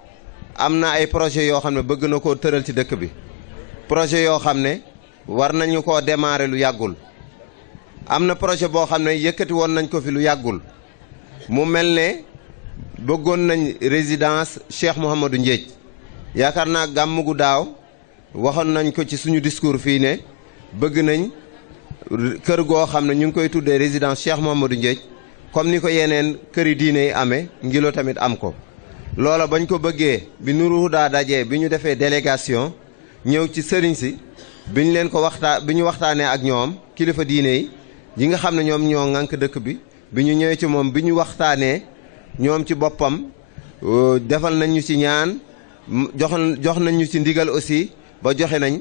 am na ay projet yoo xam ne bëgg na koo tëral ci dëkk bi projet yoo xam ne war nañu koo démarrer lu yàggul am na projet boo xam ne yëkkati woon nañ ko fi lu yàggul mu mel ne bëggoon nañ résidence Cheikh Mouhamadou Ndiéj yaakaar naa gàmm gu daaw waxoon nañ ko ci suñu discours fii ne bëgg nañ kër goo xam ne ñu ngi koy tuddee résidence Cheikh Mouhamadou Ndiéj comme ni ko yeneen këri diine yi amee Ngilo tamit am ko loola bañ ko bëggee bi Nourul Huda dajee bi ñu defee délégation ñëw ci sëriñ si bi ñu leen ko bi ñu waxtaanee ak ñoom kilifa diine yi nga xam ne ñoom ñoo ŋànk dëkk bi bi ñu ñëwee ci moom bi ñu waxtaanee ñoom ci boppam defal nañ ñu ci ñaan jox nañ ñu ci ndigal aussi ba joxe nañ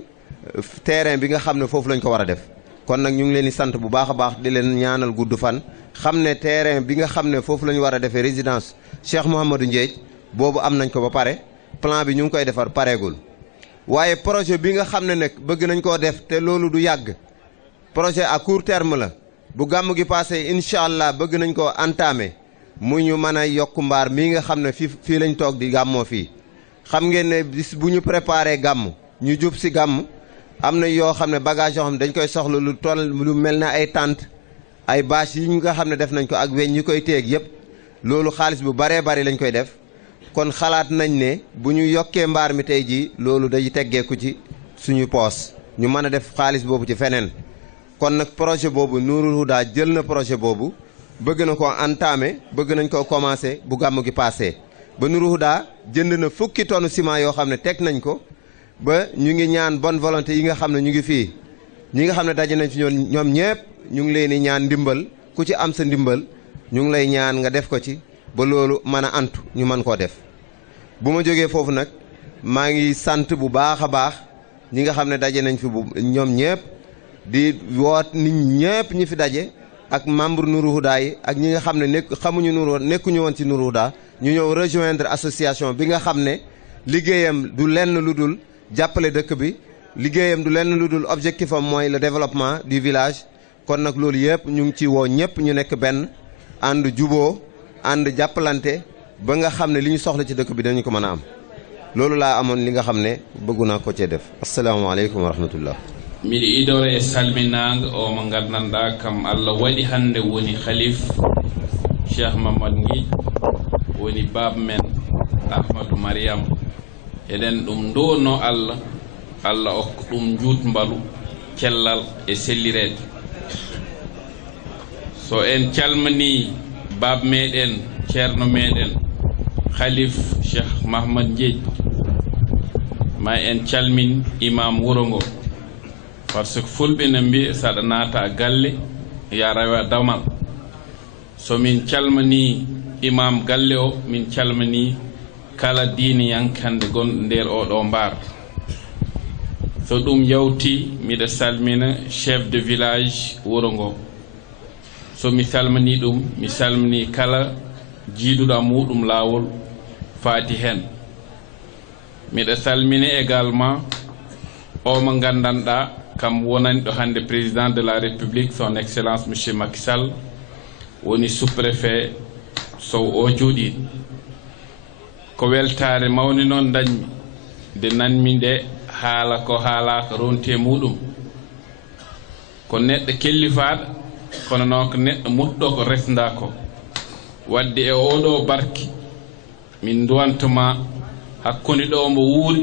terrain bi nga xam ne foofu lañ ko war a def kon nag ñu ngi leen di sant bu baax a baax di leen ñaanal gudd fan xam ne terrain bi nga xam ne foofu la ñu war a defee résidence Cheikh Mouhamadou Ndiéj boobu am nañ ko ba pare plan bi ñu ngi koy defar pareegul waaye projet bi nga xam ne nag bëgg nañ koo def te loolu du yàgg projet à court terme la bu gàmm gi passé incha allah bëgg nañ koo entamer mu ñu mën a yokk mbaar mii nga xam ne fii lañ toog di gàmmoo fii xam ngeen ne bis bu ñu préparé gàmm ñu jub si gàmm am na yoo xam ne bagage yoo xam ne dañ koy soxla lu toll lu mel ne ay tente ay bâche yi nga xam ne def nañ ko ak weñ ñi koy téeg yëpp loolu xaalis bu baree bari lañ koy def kon xalaat nañ ne bu ñu yokkee mbaar mi tey jii loolu day teggeeku ci suñu poos ñu mën a def xaalis boobu ci feneen kon nag projet boobu Nourul Huda jël na projet boobu bëgg na ko entamer bëgg nañ koo commencer bu gàmm gi passé ba Nourul Huda jënd na 10 tonnes ciment yoo xam ne teg nañ ko ba ñu ngi ñaan bonne volonté yi nga xam ne ñu ngi fii ñi nga xam ne daje nañ fi ñoom ñëpp ñu ngi leen di ñaan ndimbal ku ci am sa ndimbal ñu ngi lay ñaan nga def ko ci ba loolu mën a antu ñu mën koo def bu ma jógee foofu nag maa ngi sant bu baax a baax ñi nga xam ne daje nañ fi bu ñoom ñëpp di woot nit ñëpp ñi fi daje ak membre Nourul Huda yi ak ñi nga xam ne nekkuñu woon ci Nourul Huda ñu ñëw rejoindre association bi nga xam ne liggéeyam du lenn lu dul jàppale dëkk bi liggéeyam du lenn lu dul objectif am mooy le développement du village kon nag loolu yëpp ñu ngi ci woo ñëpp ñu nekk benn ànd juboo ànd jàppalante ba nga xam ne li ñu soxla ci dëkk bi dañu ko mën a am loolu laa amoon li nga xam ne bëggu naa ko cee def asalaamaaleykum wa rahmatullah miɗo idoro e salminaga o mo gandanɗa kam Allah waɗi hande woni khalif Cheikh Mamadou Nguij woni baba men Ahmadou Mariam eɗen ɗum ndono Allah okko ɗum jutmbalu cellal e sellirede so en calmini baba meɗen ceerno meɗen khalif Cheikh Mahamad Ndiéj ma en calmin imam wuro ngo par ce que fulɓe ne mbiya saɗa naata galle ya rewa damal so min calmini imam galle o min calmini kala diine yankande gonɗo nder oɗo mbar so ɗum yawti miɗa salmina chef de village wuro ngo so mi salmini ɗum mi salmini kala jiiduɗo muɗum laawol faati hen miɗa salmini également o mo gandanɗa kam wonani ɗo hande président de la république son excellence monsieur Macky Sall woni sous-préfet sow o jooɗi ko weltare mawni noon dañmi nde nanmi nde haala ko haalaka ronte muɗum ko neɗɗo kellifaɗo kono noon ko neɗɗo muɗɗo ko resda ko wadde e oɗo barki min duwantuma hakkude ɗo mbo wuuri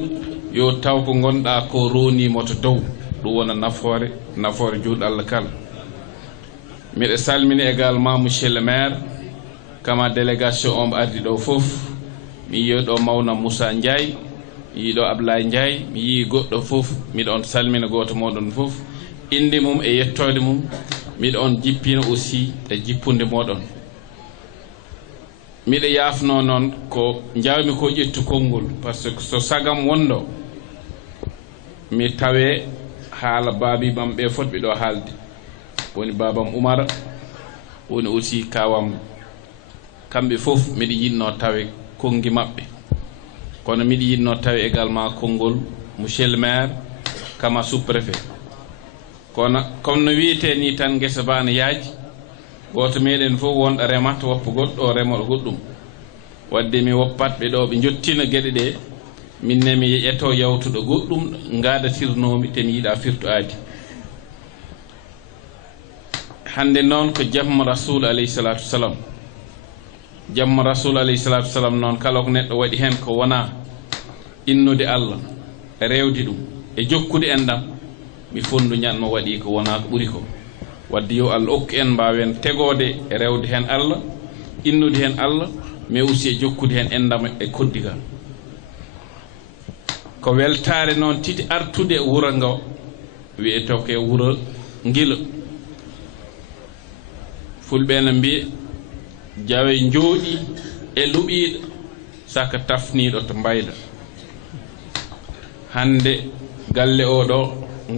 yo taw ko gonɗa ko ronimo to dow ɗum wona nafoore juuɗo Allah kala miɗa salmini également monsieur le maire kama délégation o mo ardi ɗo fof mi yii ɗo mawna Moussa Ndiaye mi yii ɗo Ablaye Ndiaye mi yii goɗɗo fof miɗa on salmina goto moɗon fof inde mum e yettode mum miɗa on jippina aussi e jippude moɗon miɗa yafno noon ko jawmi ko ƴettu konngol par ce que so sagam wondo mi tawe haala baabimam ɓe fotɓe ɗo haalde woni babam Oumara woni aussi kawam kamɓe fof miɗa yinno tawe kongi maɓɓe kono miɗa yinno tawe également konngol monsieur le maire kama sous-préfet kono comme no wiyete ni tan guesa ba ne yaaji goto meɗen fof wonɗo remata woppa goɗɗo o remoɗo goɗɗum wadde mi woppatɓe ɗo ɓe jottina geɗe ɗe minne mi yeƴeto yawtuɗo goɗɗum gadatirnomi te mi yiiɗa firtu aadi hande noon ko jamma rasul alayhi salatu wasalam jamma rasul alayhi salatu wasalam noon kala ko neɗɗo waɗi hen ko wona innude Allah rewdi ɗum e jokkude en ɗam mi fondu ñanmo waɗi ko wona ko ɓuri ko wadde yo Allah okku en mbawen tegode e rewde hen Allah innude hen Allah mais aussi e jokkude hen endam e koddigal ko weltare noon titi artude e wuro ngo wiyeto ko e wuro Ngilo fulɓe ne mbiya jawe jooɗi e luɓiiɗo saka tafniiɗo to mbayla hande galle o ɗo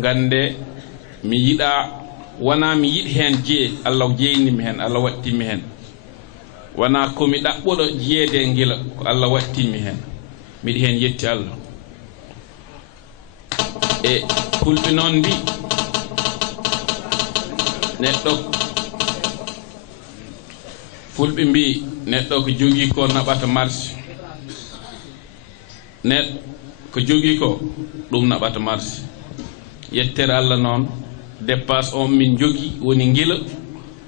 gande mi yiɗa wona mi yiɗi heen jeye Allah jeynimi heen Allah wattinmi heen wona komi ɗaɓɓuɗo jeeyede e Ngila ko Allah wattinmi heen miɗi heen yetti Allah e fulɓe noon mbi neɗɗo fulɓe mbi neɗɗo ko jogii ko naɓata marché neɗɗo ko jogii ko ɗum naɓata marché yettere Allah noon dépasse on min jogii woni Ngila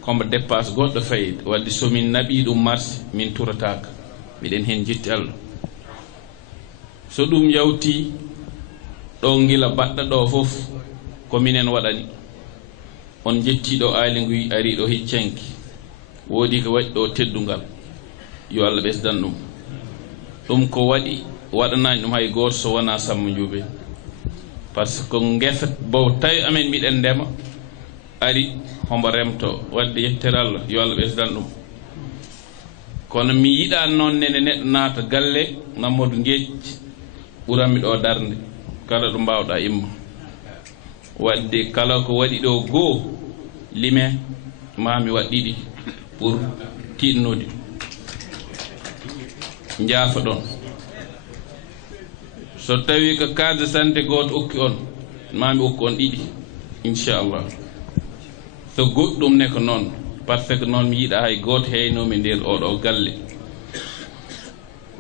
komo dépasse goɗɗo fayida wadde somin naɓi ɗum marché min turataka miɗen heen jetti Allah so ɗum yawti ɗo Ngila baɗɗa ɗo fof ko minen waɗani on jettiɗo aali nguy ari ɗo hiccenki woodi ko waɗi ɗo teddungal yo Allah ɓesdan ɗum ɗum ko waɗi waɗanani ɗum hay goto so wona Samba Ndiobé par ce que ngesa bo tawi amen miɗen ndema ari hombo remto wadde yettere Allah yo Allah ɓesdan ɗum kono mi yiɗa noon nene neɗɗo naata galle Mamadou Gueƴ ɓuranmi ɗo darde kala ɗo mbawɗa imma wadde kala ko waɗi ɗo goo lime mami waɗ ɗiɗi pour tinnude jaafa ɗon so tawi ko case de santé goto okki on mami okki on ɗiɗi inchallah so goɗɗum ne ko noon par ce que noon mi yiiɗa hay goto heynomi nder oɗo galle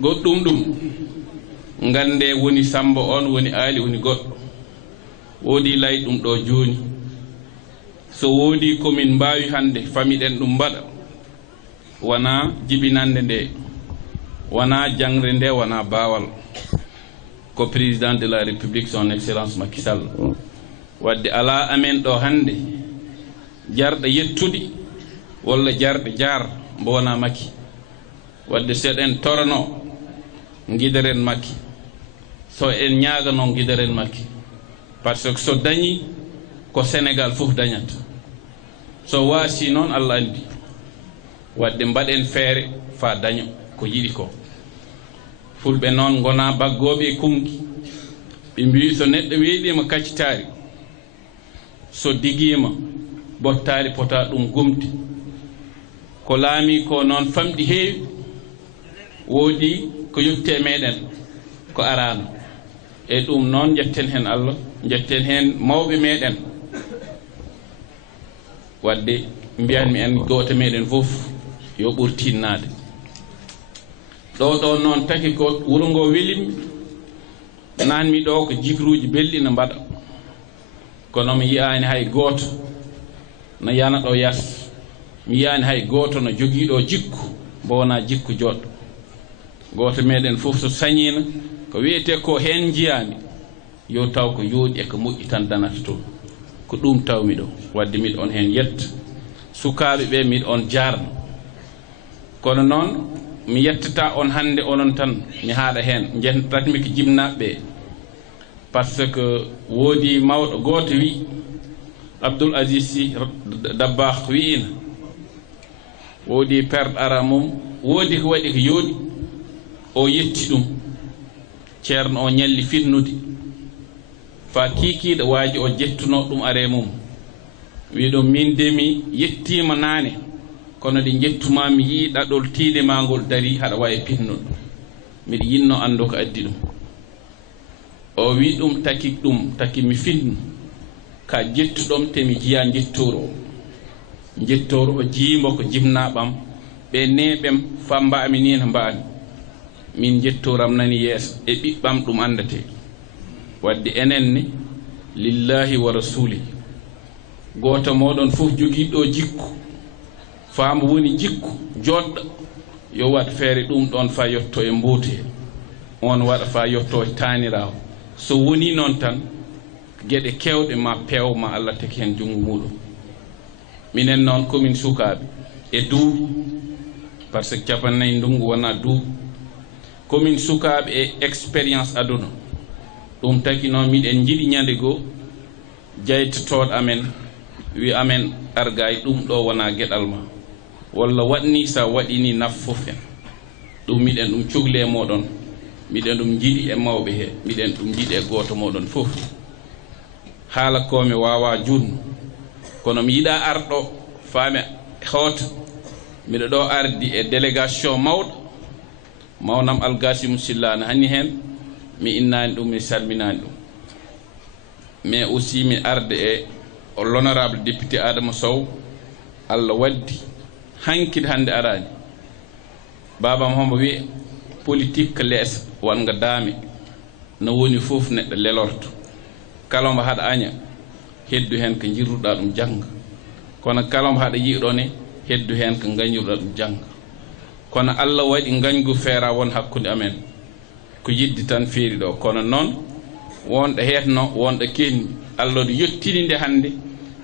goɗɗum ɗum gande woni Samba on woni aali woni goɗɗo woodi lay ɗum ɗo joni so woodi komin mbawi hande famiɗen ɗum mbaɗa wona jibinande nde wona jangre nde wona bawal ko président de la république son excellence Macky Sall wadde ala amen ɗo hande jarɗo yettude walla jarɗo jaar mbo wona Macky wadde seɗen torano guidaren Macky so en ñagano guidaren Macky par ce que so dañi ko Sénégal fof dañata so waasi noon Allah andi wadde mbaɗen feere fa daño ko yiɗi ko fulɓe noon gona baggoɓe e kungi ɓe mbi so neɗɗo weeɗima kaccitari so digima bottari pota ɗum gumde ko laami ko noon famɗi heewi woodi ko yotte meɗen ko arano e ɗum noon jetten hen Allah jetten hen mawɓe meɗen wadde mbiyanmi en goto meɗen fof yo ɓur tinnade ɗo noon taki ko wuro ngo welimi nanmi ɗo ko jikruji belɗi no mbaɗa kono mi yiyani hay goto no yana ɗo yas mi yiyani hay goto no joguiɗo jikku mbo wona jikku joɗɗo goto meɗen fof so sañina ko wiyete ko hen jiyami yo taw ko yooɗi e ko moƴƴi tan danata toon ko ɗum tawmi ɗo wadde miɗo on hen yetta sukaɓe ɓe miɗo on jarno kono noon mi yettata on hande onon tan mi haaɗa hen jentatmi ko jibnaɓe ɓe par ce que woodi mawɗo goto wi Abdoul Aziz Sy Dabakh wiina woodi perɗo ara mum woodi ko waɗi ko yooɗi o yetti ɗum ceerno o ñalli finnude fa kikiɗo waaji o jettuno ɗum are mum wi ɗum min de mi yettima naane kono ɗi jettuma mi yii ɗaɗol tiinde ma ngol dari haɗa wawi pinnuɗo miɗa yinno andu ko addi ɗum o wi ɗum taki mi finnu ka jettuɗom te mi jiya jettoro o jiimo ko jibnaɓam ɓe neɓem fa mbami ni no mbami min jettoram nani yeeso e ɓiɓɓam ɗum andate wadde enen ni lillahi wa rasuli goto moɗon fof jogiiɗo jikku faamo woni jikku joɗɗo yo waɗ feere ɗum ɗon fa yetto e mbuuti on waɗa fa yetto e taanirawo so woni noon tan geɗe kewɗe ma peew ma Allah teki hen junngo muɗum minen noon komin sukaɓe e duuɓi par ce que capannayyi ndungu wona duuɓi komin sukaɓe e expérience aduna ɗum taki noon miɗen jiiɗi ñande goo jaytotoɗo amen wi amen arga e ɗum ɗo wona gueɗal ma walla waɗni sa waɗini naf fof en ɗum miɗen ɗum cugli e moɗon miɗen ɗum jiiɗi e mawɓe he miɗen ɗum jiiɗi e goto moɗon fof haala komi wawa junno kono mi yiɗa arɗo faame hoota miɗo ɗo ardi e délégation mawɗo mawnam Algasimu Silla hani hen mi innani ɗum mi salminani ɗum mais aussi mi arde e l'honorable député Adama Sow Allah waddi hankide hande arani babam hombo wi politique ko lees wanga daami no woni fof neɗɗo lelorto kala mbo haɗa aña heddu hen ko jirruɗa ɗum jangga kono kala mbo haɗa yiiɗo ne heddu hen ko gañirɗa ɗum jangga kono Allah waɗi gañgu feera won hakkude amen ko yiddi tan feeri ɗo kono noon wonɗo hetno wonɗo kenni Allah ɗo yettini nde hannde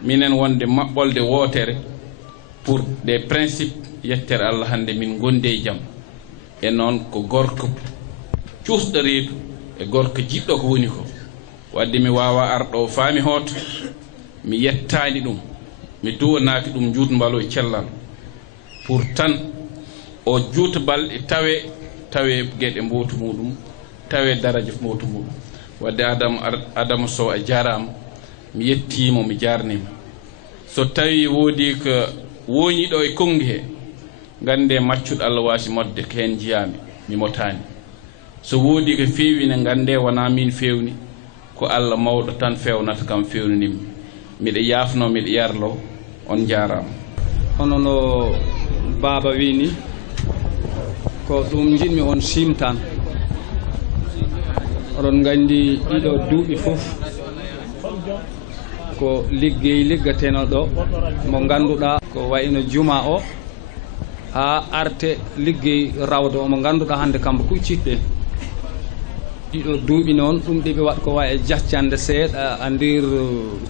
minen wonde maɓɓolde wootere pour des principes yettere Allah hannde min gondi e jaam e noon ko gorko cuusɗo reedu e gorko jiɗɗo ko woni ko wadde mi wawa arɗo faami hoto mi yettani ɗum mi duwanaki ɗum juutbalo e cellal pour tan o juuta balɗe tawe gueɗe mbotu muɗum tawe daraja mbotu muɗum wadde Adama Sow a jarama mi yettimo mi jarnima so tawi woodi ko woñiɗo e kongi he gande maccuɗo Allah wasi modde ko hen jiyami mi motani so woodi ko feewi ne gande wona min fewni ko Allah mawɗo tan fewnata kam fewnanimi miɗa yafno miɗa yarlo on jarama hono no baba wini ko ɗum jiɗmi on simtan oɗon gandi ɗiɗo duuɓi fof ko liggey liggateno ɗo mo ganduɗa ko wayno juma o ha arte liggey rawdo mo ganduɗa hande kamɓe kuccitɗe ɗiɗo duuɓi noon ɗum ɗiɓe waɗ ko wawi jaccande seeɗa a ndir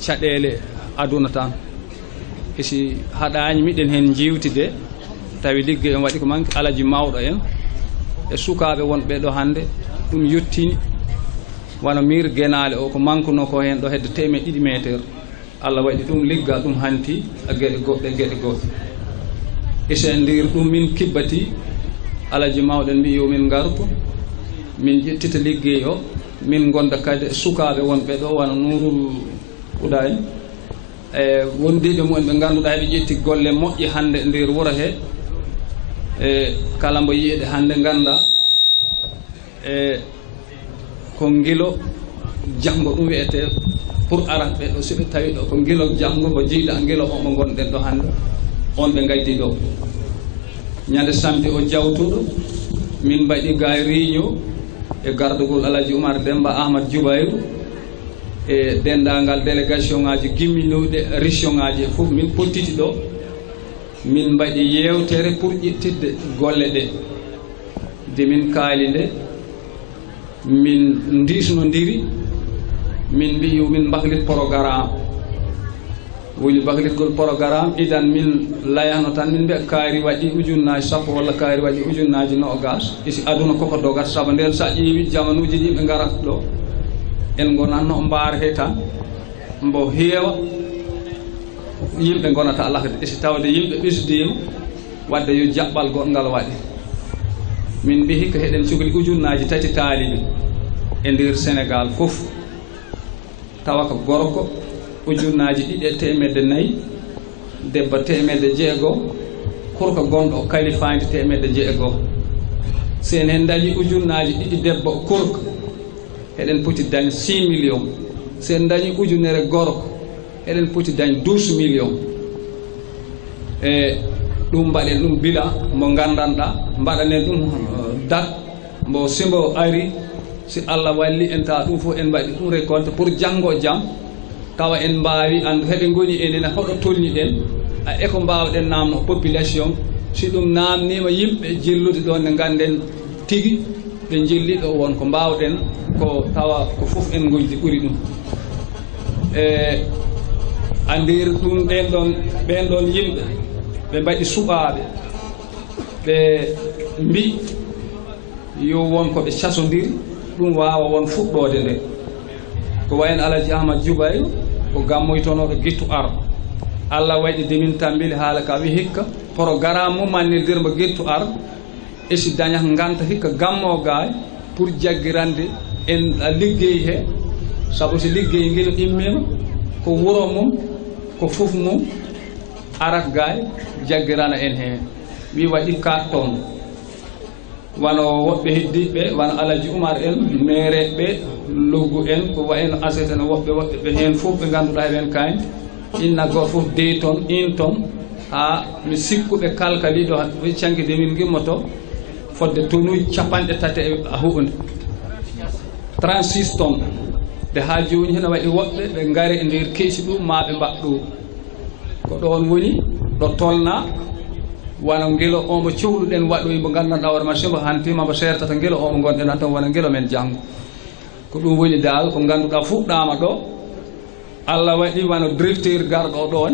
caɗele aduna tan esi haɗani miɗen hen jiwtide tawi liggey en waɗi ko manque alaji mawɗo en e sukaɓe wonɓe ɗo hande ɗum yettini wona mir guenale o ko manque no ko hen ɗo hedde 200 métres Allah waɗi ɗum ligga ɗum hanti a gueɗe goɗɗe ese ndir ɗum min kibbati alaji mawɗen mbi yo min gartu min ƴettita liggey o min gonda kadi sukaɓe wonɓe ɗo wona Nourul Huda en e wondiɓe mumen ɓe ganduɗa heɓe ƴetti golle moƴƴe hande ndir wuuro he e kala mbo yiiɗe hande ganda e ko ngilo janggo ɗum wiyete pour arat ɓe ɗo siɓe tawi ɗo ko ngilo janggo mo jiiɗa ngilo o mo gonɗen ɗo hande on ɓe gaddi ɗo ñande samedi o jawtuɗo min mbaɗi ga réunion e gardugol Alaji Oumar Demba Ahmad Djoubayrou e dendagal délégation ngaji gimminoɗe région ngaji e fof min pottiti ɗo min mbaɗi yewtere pour ƴettidde golle ɗe de min kaali nde min disnodiri min mbi yo min mbahlit programme woni bahlitgol programme idan min layano tan min mbiya kaari waɗi ujunnaji sappo walla kaari waɗi ujunnaji nogas isi aduna koko dogat saabu nden sa ƴeewi jamanuji ɗi ɓe garat ɗo en gonatno mbaar he tan mbo heewa yimɓe gonata lakde isi tawde yimɓe ɓesdima wadde yo jaɓɓal goɗngal waɗi min mbi hikka heɗen cuhli ujunnaji 3 taaliɓe e nder Sénégal fof tawa ko gorko ujunnaji 200 debbo 600 kurko gonɗo kalifandi 600 sen hen dañi ujunnaji 2 debbo kurko eɗen poti dañ 6 millions sen dañi ujunere gorko eɗen poti dañ 12 millions e ɗum mbaɗen ɗum bila mo gandanɗa mbaɗanen ɗum dat mbo simbo ari si Allah walli en ta ɗum fof en mbaɗi ɗum récolte pour janngo jam tawa en mbaawi andu heɓe ngoni enen hoɗo tolniɗen e ko mbawɗen namno population si ɗum namnima yimɓe jillude ɗon ne ganden tigi ɓe jilli ɗo won ko mbawɗen ko tawa ko fof en gojji ɓuri ɗum e andir ɗum ɓen ɗon yimɓe ɓe mbaɗi suɓaɓe ɓe mbi yo won ko ɓe casodiri ɗum wawa won fuɗɗode nde ko wayno Alaji Ahmad Dioubay ko gammoytonoɗo Guittu Ar Allah waɗi demin tambili haala ka wi hikka programme mum mannirdirmo Guittu Ar esi dañat ganta hikka gammo gaay pour jaggirande en liggey he saabu so liggey ngel immima ko wuro mum ko fof mum arat gaay jaggirana en heen wi waɗi 4 tonnes wano woɓɓe heddiɓe wano Alaji Oumar en maire ɓe loggu en ko wayno aset en woɓɓe ɓe heen fof ɓe ngannduɗaa heɓen kaani inna goto fof 2 tonnes 1 tonne ha mi sikkuɓe kalkaliɗo ɓe cankide min gimmoto fodde tonnuji 30 e huɓunde 36 tonnes de ha joni hene waɗi woɓɓe ɓe ngari e nder keesi ɗum ma ɓe mbaɗ ɗum ko ɗon woni ɗo tolna wano ngelo omo cohluɗen waɗoy mo gandanɗa hoore ma sembo hantima mo sertata ngelo omo gonɗen han tan wona ngelo men janggo ko ɗum woni dal ko ganduɗa fuɗɗama ɗo Allah waɗi wano directeur garɗo ɗon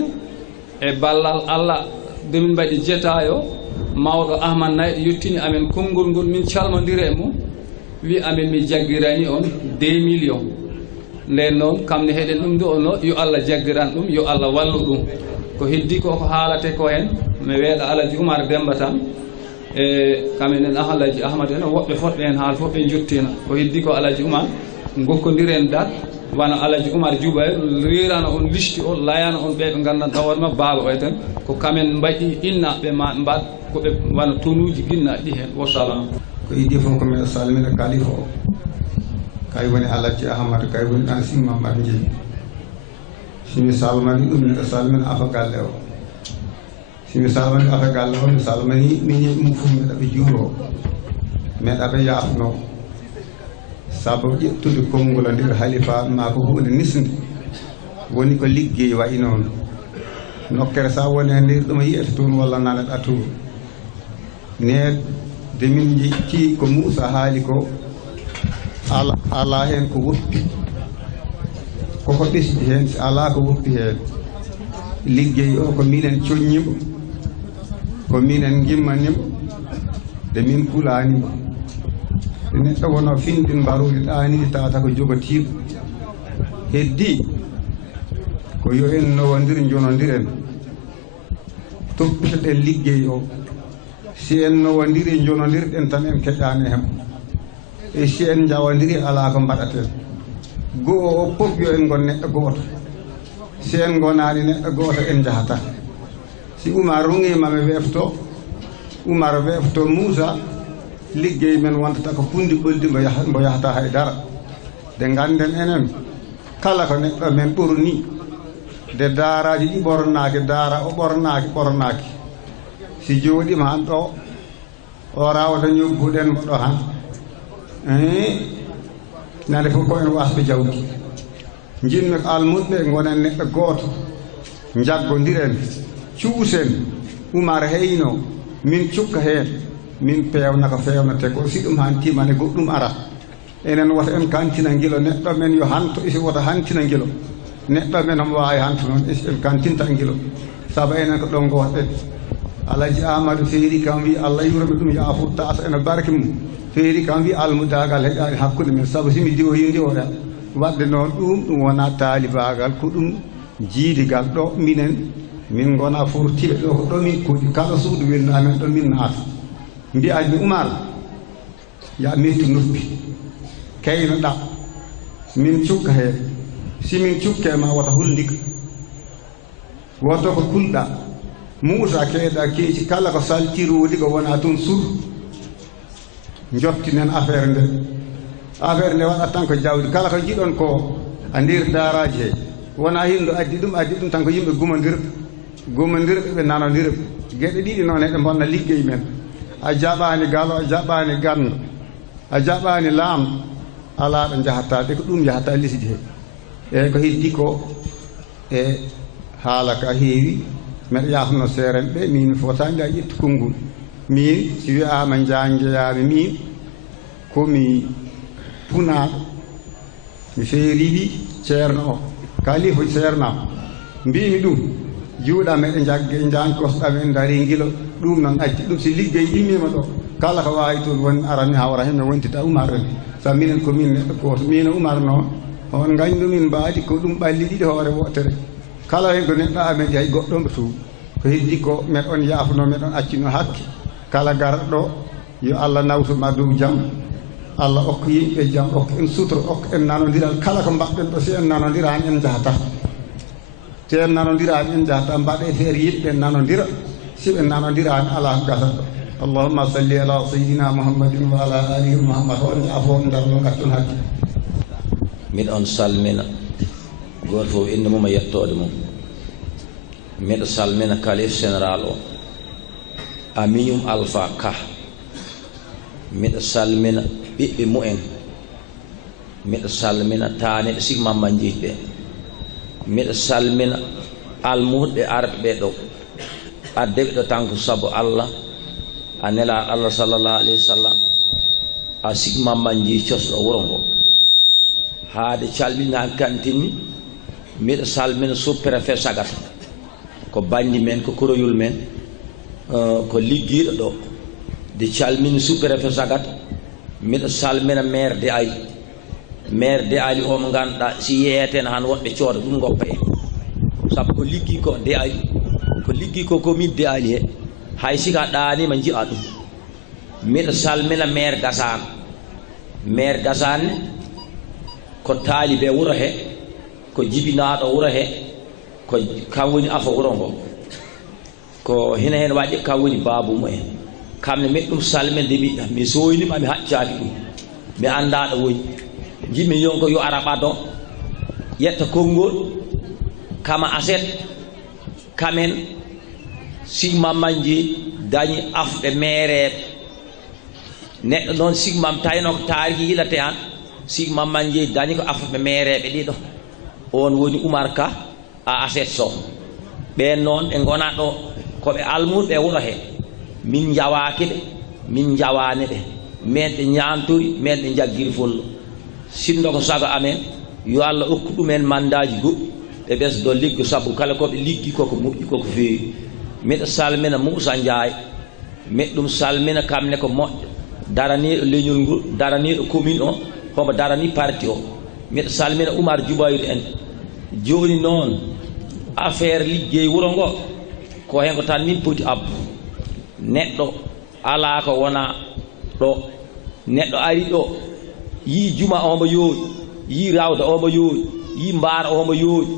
e ballal Allah demin mbaɗi jetayo mawɗo Ahmad Nayi yettini amen konngol ngol min calmodiri e mum wi amen mi jaggirani on 2 millions nden noon kamne heɗen ɗum ɗo no yo Allah jaggiran ɗum yo Allah wallu ɗum ko heddi ko haalate ko hen mi weeɗa Alaji Oumar Demba tan e kamenen Alaji Ahmad en woɓɓe fotɓe hen haal fof ɓe jottina ko heddi ko Alaji Oumar gokkodiren dat wano Alaji Oumar Dioubay rirano on listi o layano on ɓe gandanɗa hoore ma baaba o ten ko kamen mbaɗi innaɓe ma mbaɗ koɓe wano tonuji ginnaɗi ɗi hen wassalam ko idi fof ko mbiɗa salmina kalifa o kay woni Alaji Ahmad kay woni ɗan Simmamadou Ndiaye simi salmani ɗum miɗa salmina afa galle o simi salmani afa galle o mi salmani min ɗum fof meɗaɓe juuro meɗaɓe yafno sabu ƴettude konngol nder halifa ma ko hunde nisde woni ko liggey wayi noon nokkere sa woni e nder ɗum yiyata toon walla naneɗa toon ne de min jecci ko Moussa haali ko ala hen ko woppi koko ɓesdi hen si ala ko woppi hen liggey o ko minen coññimo ko minen gimmanimo de min kulanimo de neɗɗo wono finɗin mbaruɗi ɗanidi tawata ko jogotiɗo heddi ko yo en nowodir jonodiren toppitoɗen liggey o si en nowodiri jonodirɗen tan en keƴani hem e si en jawodiri ala ko mbaɗaten goo o fof yo en gon neɗɗo gooto si en gonani neɗɗo gooto en jahata si Oumar rungimami wefto Oumar wefto Moussa liggey men wontata ko pundi ɓoldi mbo yahata haydara de ganden enen kala ko neɗɗo men ɓorni de daaraji ɗi ɓornaki daara o ɓornaki si jooɗima han ɗo o rawda ñobbuɗen mo ɗo han nande fof ko en wasɓe jawdi jinmi ko almuɓe gonen neɗɗo gooto jaggodiren cuusen Oumar heyno min cukka heen min pewna ko fewnate ko si ɗum hantimane goɗɗum arat enen wota en kantina ngilo neɗɗo men yo hanto isi wota hantina ngilo neɗɗo men omo wawi hanto noon isi en kantinta ngilo saabu enen ko ɗon gotoɗen Alaji Amadou feeri kam wi Allah yurmi ɗum yafutta asa ene barke mum feeri kam wi almudagal heƴani hakkude men saabu simi diwoyi ndiwoɗa wadde noon ɗum wona taalibagal ko ɗum jiidigal ɗo minen min gona fortiɓe ɗo ko ɗo min kuuɗi kala suudu welnu amen ɗo min naata mbiyani Oumar ya metti noppi kayno ɗa min cukka heen simin cukke ma wata hullika woto ko kulɗa Moussa keeɗa keeci kala ko saltirudi ko wona toon sur jottinen affaire nde waɗat tan ko jawdi kala ko jiɗon ko a nder daaraji he wona hindu addi ɗum tan ko yimɓe gumodirɓe ɓe nanodirɓe gueɗe ɗiɗi noon heɗe bonna liggey men a jaɓani galo a jaɓani gando a jaɓani laamɗo ala ɗo jahata de ko ɗum yahata lesdi he eyyi ko heddi ko e haala ka heewi mbeɗa yafno seeren ɓe min fotani a ƴettu konngol min si wiyama jangeyaami min komi punaɗo mi feeriwi ceerno o kalifa ceerno mbimi ɗum juuɗa meɗe jagge jangi kosɗamen daari guilo ɗum noon acci ɗum si liggey immima ɗo kala ko wawi toon woni arani hawra hen mi wontita Oumar en sa minen komin neɗɗo goto min Oumar noon on gañɗumin mbaadi ko ɗum ɓalli ɗiɗi hoore wotere kala hen ko neɗɗo amen hay goɗɗo mbo tuubi ko heddi ko meɗ on yaafno meɗon accino hakke kala garɗo yo Allah nawtuma dow jaam Allah okko yimɓe jaam okko en sutoro okko en nanodiral kala ko mbaɗɗen ɗo si en nanodirani en jahata te en nanodirani en jahata mbaɗe feere yimɓe en nanodira si ɓe nanodirani ala ko gasata ɗo allahumma salli ala sayyidina muhammadin wa ala alihi muhammad on afo darno gatton hakke miɗon salmina goto fof inde mum e yettode mum miɗo salmina kalif général o Amiyum Alpha Ka miɗo salmina ɓiɓɓe mu'en miɗo salmina taaniɓe Sigmama jiiɗɓe miɗo salmina almuɗɓe arɓe ɓe ɗo addeɓe ɗo tan ko sabu Allah a nela Allah sallallahu alayhi wa sallam a Sigmama jii cosɗo wuro ngo haade calminani kantini miɗo salmina sous-préfet Sagata ko bandi men ko koroyol men ko liggiiɗo ɗo de calmini sous-préfet Sagata miɗo salmina maire de Ali o mo ganduɗa si yeeyeten han woɓɓe cooda ɗum goppa en sabu ko liggi ko de Ali ko liggi ko commune de Ali he hay sika ɗanima jiiɗa ɗum miɗo salmina maire Gassane ko taalibe wuro he ko jibinaɗo wuro he ko kam woni afa wuro ngo ko hina hen waɗi kam woni babu mumen kamne miɗo ɗum salminde mi soynima mi haccaki ɗum mi anda ɗo woni jimmi yon ko yo ara ɓado yetta konngol kama aset kamen Sigmama ji dañi afɓe meereɓe neɗɗo noon Sigmam tawino ko taariki yilate han Sigmama ji dañi ko afɓe meereɓe ɗiɗo on woni Oumar Ka a aset Sow ɓen noon ɓe gona ɗo koɓe almuɓe wuro he min jawaki ɓe min jawani ɓe men ɓe ñantori men ɓe jaggiri follo sinno ko sago amen yo Allah okku ɗumen mandaji goɗɗi ɓe ɓesdo liggo sabu kala koɓe liggi koko moƴƴi koko feewi miɗo salmina Moussa Ndiaye miɗo ɗum salmina kamne ko moƴƴo daraniɗo leñol ngol daraniɗo commune o homo darani parti o miɗo salmina Oumar Djubayru en joni noon affaire liggey wuro ngo ko hen ko tan min poti abbu neɗɗo ala ko wona ɗo neɗɗo ari ɗo yi juma omo yooɗi yi rawda omo yooɗi yi mbaara omo yooɗi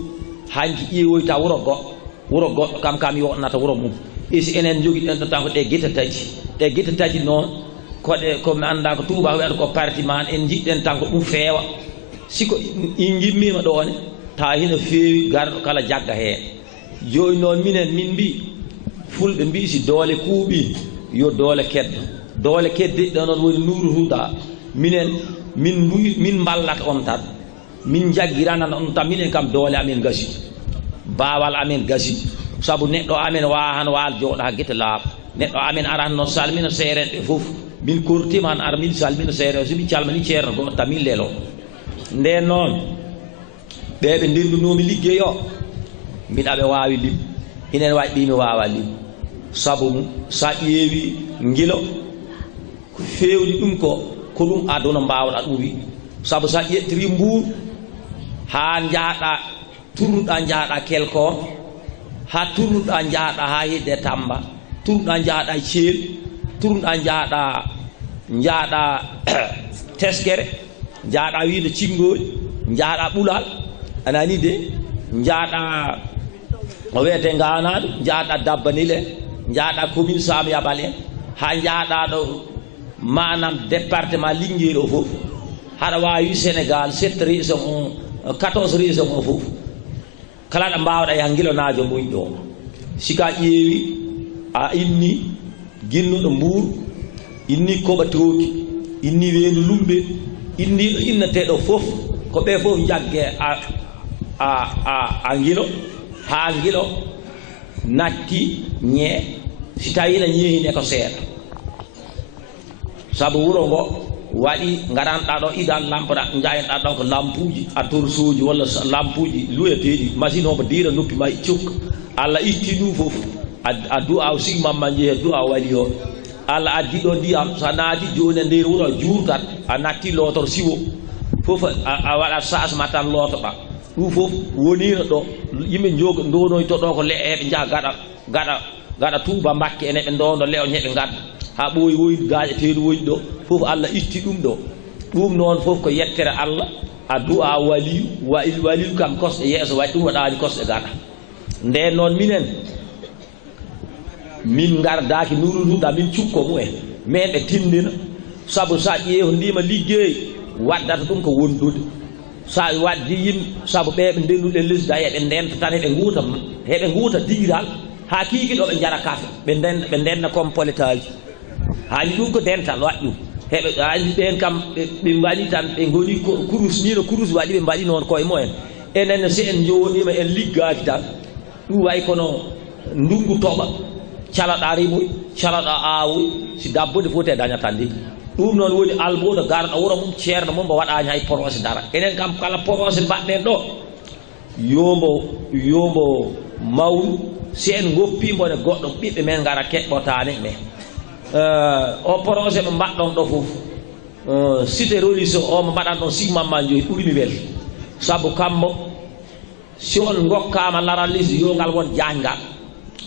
hanki ƴeewoyta wuro goɗɗo kam yotnata wuro mum isi enen jogui ɗen ɗo tan ko ɗe guite tati noon komi anda ko tuuba ko wiyata ko parti man en jiɗɗen tan ko ɗum feewa siko in gimmima ɗone ta hina feewi garɗo kala jagga heen joni noon min mbi fulɓe mbi si doole kuuɓi yo doole keddo doole kedde ɗo noon woni Nourou Huda min ballata on tan min jaggiranan on tan minen kam doole amen gasi baawal amen gasi sabu neɗɗo amen wahan waal jooɗo ha guete laaɓa neɗɗo amen aran noon salmina seeren ɓe fof min kortima han ara min salmina seere o somi calmini ceerno goto tan min lelo nden noon ɓeɓe ndendunoomi liggey o mbiɗaɓe wawi lim inen wawi ɓimi wawa lim sabu sa ƴeewi ngilo ko fewni ɗum ko ɗum aduna mbawɗa ɗum wi sabu sa ƴettiri Mbour ha jaaɗa turnuɗa jaaɗa Kelkon ha turnuɗa jaaɗa ha hedde Tamba turnuɗa jaaɗa Thiel turnuɗa jaaɗa Teskere jaaɗa wiide Cingol jaaɗa Ɓulal anani de jaaɗa o wiyete Nganaɗo jaaɗa Dabbanile jaaɗa commune Sam Yabal en ha jaaɗa ɗo manam département Linguére o fof haɗa wawi Sénégal 7 région o 14 région o fof kala ɗo mbawɗa yaha guilonajo muñ ɗo sika ƴeewi a inni ginnuɗo Mbour inni Koɓa Tooki inni weedu lumbe inni innateɗo fof ko ɓe fof jagge a ngilo ha ngilo natti ñee si tawi na ñeehine ko seeɗa sabu wuro ngo waɗi garanɗa ɗo idan lampoɗa jayenɗa ɗon ko lampuji a torsuji walla lampuji luyeteɗi machine omo dira noppi ma cukka Allah itti ɗum fof a du'a sigmamma jeehe du'a waɗi o Allah addi ɗo ndiyam sa naati joni e nder wuro juurtat a natti lootor siwo fof a waɗa changement tan lootoɗa ɗum fof wonino ɗo yimɓe jogo ndonoyto ɗo ko le'e heɓe jaha gaɗa Tuuba Mbakke ene ɓe ndono le o heɓe gadda ha ɓooyi woydu gaaƴeteeɗo woyɗi ɗo fof Allah itti ɗum ɗo ɗum noon fof ko yettere Allah a du'a waliyu kam kosɗe yeeso waɗi ɗum waɗani kosɗe gaɗa nden noon minen min gardaki nuruduɗa min cukko mumen men ɓe tindina sabu sa ƴeewdima liggey waddata ɗum ko wondude sa waddi yimɓe sabu ɓeɓe ndenduɗe lesdi a heɓe ndenta tan heɓe guuta digiral ha kiiki ɗo ɓe jara kafe ɓe ndenna comme poletaji haali ɗum ko dental waɗi ɗum heɓe andi ɓen kam ɓe mbaɗi tan ɓe goni kurus ni no kurus waɗi ɓe mbaɗi noon koye mumen enen si en joɗima en liggaki tan ɗum way kono ndungu toɓa calaɗa rimuy calaɗa aawuy si dabbude fof te dañata ndi ɗum noon woni alboɗo garɗo wuro mum ceerno mum mbo waɗani hay projet dara enen kam kala projet mbaɗɗen ɗo yombo mawnu si en goppimbo ne goɗɗo ɓiɓɓe men gara keɓɓotani men o projet mo mbaɗɗon ɗo fof cité religieux o mo mbaɗan ɗon sigmamma joyi ɓurimi welde sabu kammo si on gokkama laral lisdi yo ngal won jangal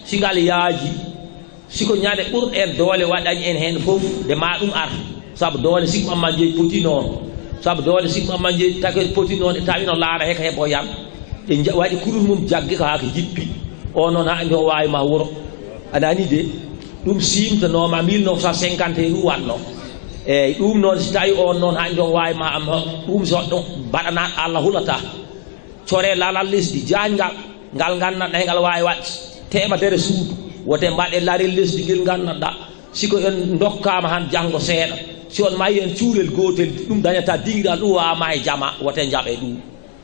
si ngal yaaji siko ñande ɓurɗen doole waɗani en hen fof de ma ɗum ar sabu doole sigmamma joyi poti noon sabu doole sigmamma joyi taki poti noon e tawino laara heka heɓo yam e waɗi kurus mum jaggi ko haka jippi o noon ha andi o wawi ma wuuro anani de ɗum simtanoma 1950 e ɗum watno eyyi ɗum noon si tawi on noon hande on wawi ma ɗum so ɗum mbaɗana Allah hulata core lalal lesdi jangal ngal gandanɗa ngal wawi waɗ temedere suudu wote mbaɗe larel lesdi ngel gandanɗa siko en dokkama han janggo seeɗa si on mayi en cuurel gotel ɗum dañata digiral ɗum wawama e jama wote jaaɓe ɗum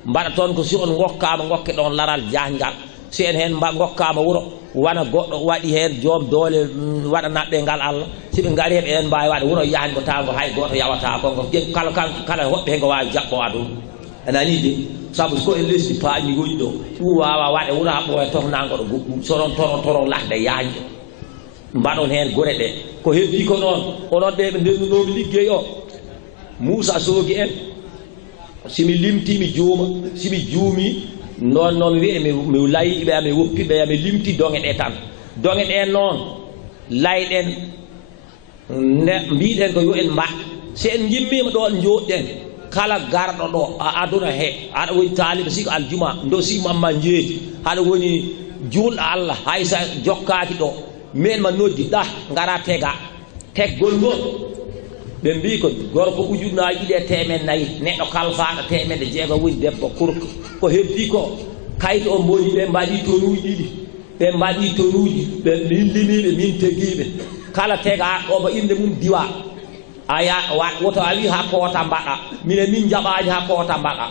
mbaɗa toon ko si on gokkama gokke ɗon laral jangal si en hen gokkama wuuro wana goɗɗo waɗi hen joom doole waɗanaɓe ngal Allah siɓe gaari heɓe en mbawi waɗa wuuro yaani ko tawa ngo hay goto yawata konko kala hoɓɓe hen ko wawi jaɓɓo aduna anani de sabu ko en lesdi paañi woni ɗo ɗum wawa waɗe wuuro ha ɓooya tofnago ɗo goɗɗum sonon toron ladde yaañde mbaɗon hen gore ɗe ko heddi ko noon onon ɓe ɓe ndendunomi liggey o Moussa Sogui en simi limti mi juuma simi juumi noon wiye mi layiɓe ami woppiɓe ami limti donge ɗe tan donge ɗe noon layɗen mbiɗen ko yo en mbaɗ si en jimmima ɗo jooɗɗen kala garɗo ɗo a aduna he aɗa woni taaliɓe siko aljuma ndo simamma jeeji haɗa woni julɗo Allah haysa jokkaki ɗo min ma noddi ɗa gara tega teggol ngol ɓe mbi ko gorko ujunnaji ɗiɗi e temen 4 neɗɗo kalfaɗo temedde jeegom woni debbo kurko ko heddi ko kayito o mboni ɓe mbaɗi tonuji ɗiɗi ɓe mbaɗi tonuji ɓe min limiɓe min tegiɓe kala tega omo inde mum diwa aya woto a wi ha koota mbaɗa mine min jaɓani ha koota mbaɗa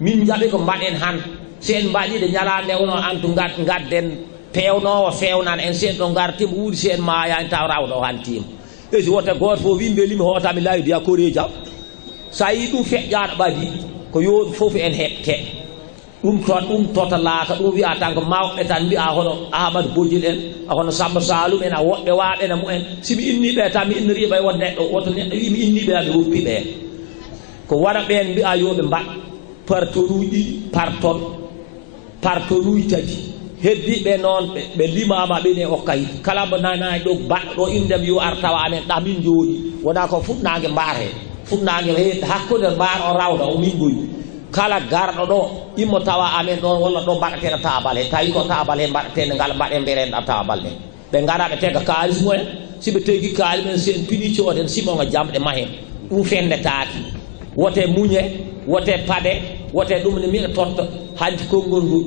min jaɓi ko mbaɗen han si en mbaɗiɗe ñalande wono antu gadden pewnowo fewnan en si en ɗo gartima wuuri si en mayani taw rawɗo han tima e si wote goto fof wimɓe limi hootami laydi ya kori jam sa yi ɗum feƴƴaɗo ɓadi ko yooɗu fof en heɓte ɗum tota laaka ɗum wiya tan ko mawɓe tan mbiya hono Ahmadou Bojil en hono Samba Saloum en a woɓɓe waɓene mumen simi inniɓe tan mi inniriɓe won neɗɗo woto neɗɗo wi mi inniɓe mi woppiɓe ko waɗa ɓen mbiya yoɓe mbaɗ par tonne uji ɗiɗi par tonne uji tati heddiɓe noon ɓe limama ɓene o kayit kala mbo nanayi ɗo baɗɗo ɗo indem yo ar tawa amen ɗa min jooɗi wona ko fuɗnage mbar he fuɗnage he hakkude mbar o rawda o min boyi kala garɗo ɗo immo tawa amen ɗon walla ɗo mbaɗateɗo tabal he tawi ko tabal he mbaɗatede ngal mbaɗen mberenɗa tabal ɗe ɓe gara ɓe tega kalis mumen siɓe tegi kaali men si en pini cooden simongo jamɗe mahen ɗum fendetaki wote muñe wote paɗe wote ɗum ne miɗa totta hanti konngol ngol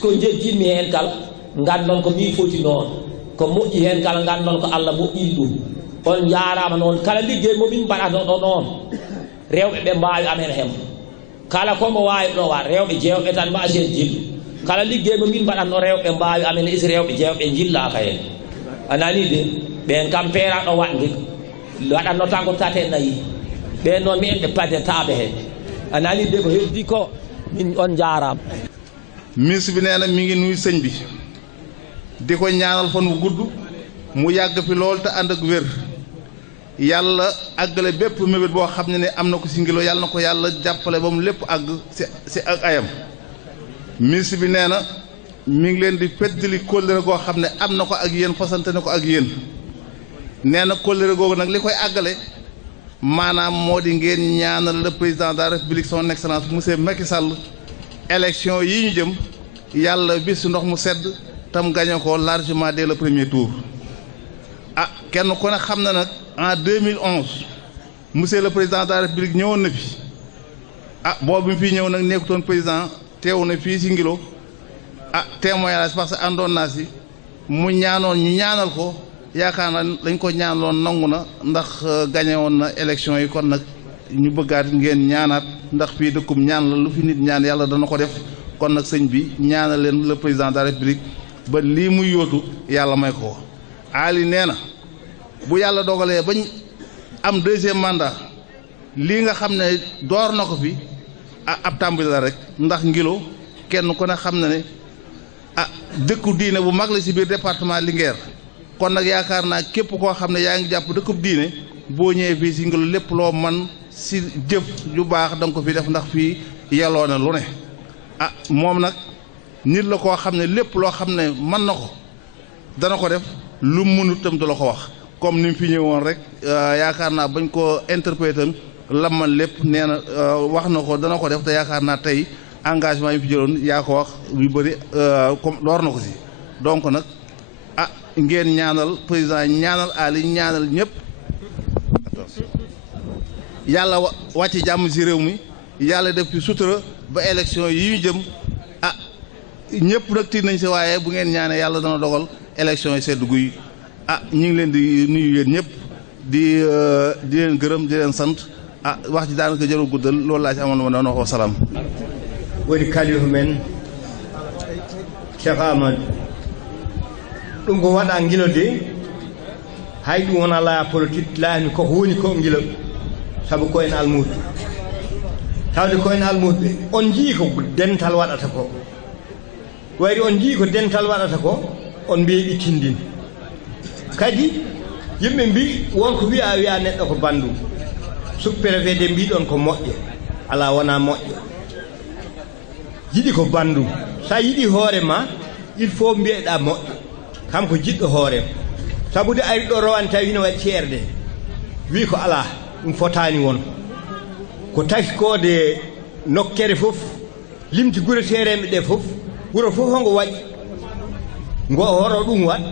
ko jejjinmi hen kal gandon ko mi foti noon ko moƴƴi hen kala gandon ko Allah moƴƴini ɗum on jaarama noon kala liggey momin mbaɗata ɗo ɗon rewɓe ɓe mbawi amen hem kala komo wawi ɗo wa rewɓe jewɓe tan mba sen jillu kala liggey momin mbaɗatno rewɓe mbawi amen is rewɓe jewɓe jillaka hen anani de ɓen kam peeraɗo waɗde waɗatno tan ko tate nayi ɓen noon mi en ɓe padetaɓe hen anani de ko heddi ko min on jaarama ministre bi nee na mi ngi nuyu sëñ bi di ko ñaanal fan wu gudd mu yàgg fi lool te ànd ak wér yàlla àggale bépp mébét boo xam ne am na ko si Ngilo yàlla na ko yàlla jàppale ba mu lépp àgg si ak ayam ministre bi nee na mi ngi leen di feddali kóllëre goo xam ne am na ko ak yéen fasante na ko ak yéen nee na kóllëre googu nag li koy àggale maanaam moo di ngeen ñaanal le président de la république son excellence monsieur Macky Sall élection yi ñu jëm yàlla bis ndox mu sedd tam gañe ko largement dès le premier tour ah kenn ku ne xam na nag en 2011 monsieur le président de la république ñëwoon na fi ah boobu mi fii ñëw nag nekkutoon président teew na fii si Ngilo ah témoignage parce que àndoon naa si mu ñaanoon ñu ñaanal ko yaakaar na dañ ko ñaanaloon nangu na ndax gañe woon na élection yi kon nag ñu bëggaat ngeen ñaanaat ndax fii dëkkum ñaan la lu fi nit ñaan yàlla dana ko def kon nag sëñ bi ñaanal leen le président de la république ba lii muy yóotu yàlla may ko Ali nee na bu yàlla dogalee bañ am deuxième mandat lii nga xam ne door na ko fi ab tàmbali la rek ndax Ngilo kenn ku ne xam na ne dëkku diine bu mag la ci biir département Linguère kon nag yaakaar naa képp koo xam ne yaa ngi jàpp dëkkub diine boo ñëwee fii ci Ngilo lépp loo man si jëf yu baax da nga ko fi def ndax fii yelloo na lu ne moom nag nit la koo xam ne lépp loo xam ne mën na ko dana ko def lu mënut tam du la ko wax comme ni mu fi ñëwoon rek yaakaar naa bañ ko interpréter la man lépp nee na wax na ko dana ko def te yaakaar naa tey engagement yi fi jëloon yaa ko wax yu bëri comme door na ko si donc nag ngeen ñaanal président ñaanal Ali ñaanal ñëpp yàlla wàcc jàmm si réew mi yàlla def ci sutura ba élection yi ñu jëm ñëpp nag tiit nañ si waaye bu ngeen ñaanee yàlla dana dogal élection yi sedd guy ñu ngi leen di nuyu yéen ñëpp di leen gërëm di leen sant wax ji daanaka jarul guddal loolu laa ci amoon ma doon wax wa salaam woni kalifu men Cheikh Amadou ɗum ko waɗa Ngilo de hay ɗum wona laya politique layani koko woni ko Ngilo sabu koyen almuɓe tawde koyen almuɓe on jii ko dental waɗata ko wayri on jii ko dental waɗata ko on mbiye ittindin kadi yimɓe mbi wonko wiya neɗɗo ko bandum sous-préfet de mbiɗon ko moƴƴo ala wona moƴƴo yiɗi ko bandum sa yiɗi hoore ma il faut mbiyeɗa moƴƴo kam ko jiɗɗo hoorema sabude ari ɗo rowane tawi ne waɗi ceerde wi ko ala ɗum fotani won ko taskode nokkere fof limti gure sereɓe ɗe fof wuro fof hongo waɗi ngo horo ɗum waɗ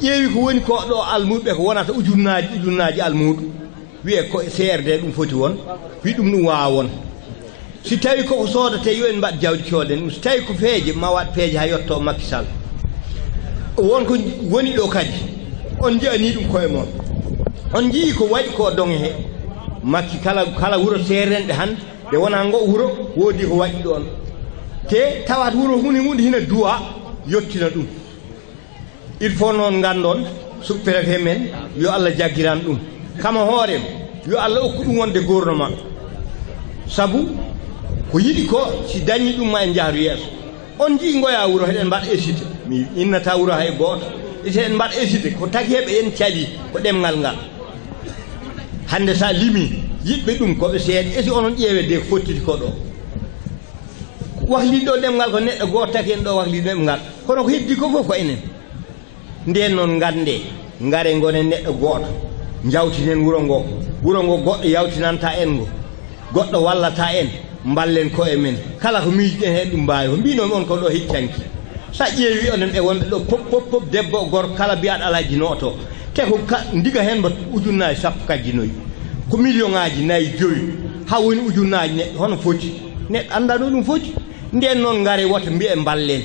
ƴeewi ko woni ko ɗo almuɓe ko wonata ujunnaji almuɗu wiye ko CRD ɗum foti won wi ɗum wawa won si tawi koko sodate yo en mbaɗ jawdi coɗen ɗum si tawi ko peeje ma waɗ peeje ha yetto Macky Sall wonko woni ɗo kadi on jiyani ɗum koye moon on jii ko waɗi ko donge he Macky kala wuro serenɗe hande nde wona ngo wuro woodi ko waɗi ɗon te tawat wuro hunde hina duwa yettina ɗum il faut noon gandon sous-préfet men yo Allah jaggiran ɗum kama hoorem yo Allah okku ɗum wonde gouvernement sabu ko yiɗi ko si dañi ɗum ma en jaaru yeeso on jii ngoya wuro heɗen mbaɗa hésité mi innata wuro hay gooto isi en mbaɗa hésité ko tagi heɓe en cali ko ɗemngal ngal hande sa limi yiɓɓe ɗum koɓe seeɗa esi onon ƴeewe de ko fottiti ko ɗo wahliɗo ɗemngal ko neɗɗo goto taki en ɗo wahliɗo ɗemngal kono ko heddi ko fof ko enen nden noon gande ngare gonen neɗɗo goto jawtinen wuro ngo goɗɗo yawtinanta en ngo goɗɗo wallata en ballen koye men kala ko miijiɗen hen ɗum mbawi ko mbinomi on ko ɗo hiccanki sa ƴeewi onen ɓe wonɓe ɗo pop debbo gorko kala mbiyaɗo alaji noto te ko ndiga hen mba ujunnaji sappo kajjinoyi ko million ngaji 4 5 ha woni ujunnaji neɗɗo hono foti neɗɗo anda no ɗum foti nden noon ngare woto mbiye ballen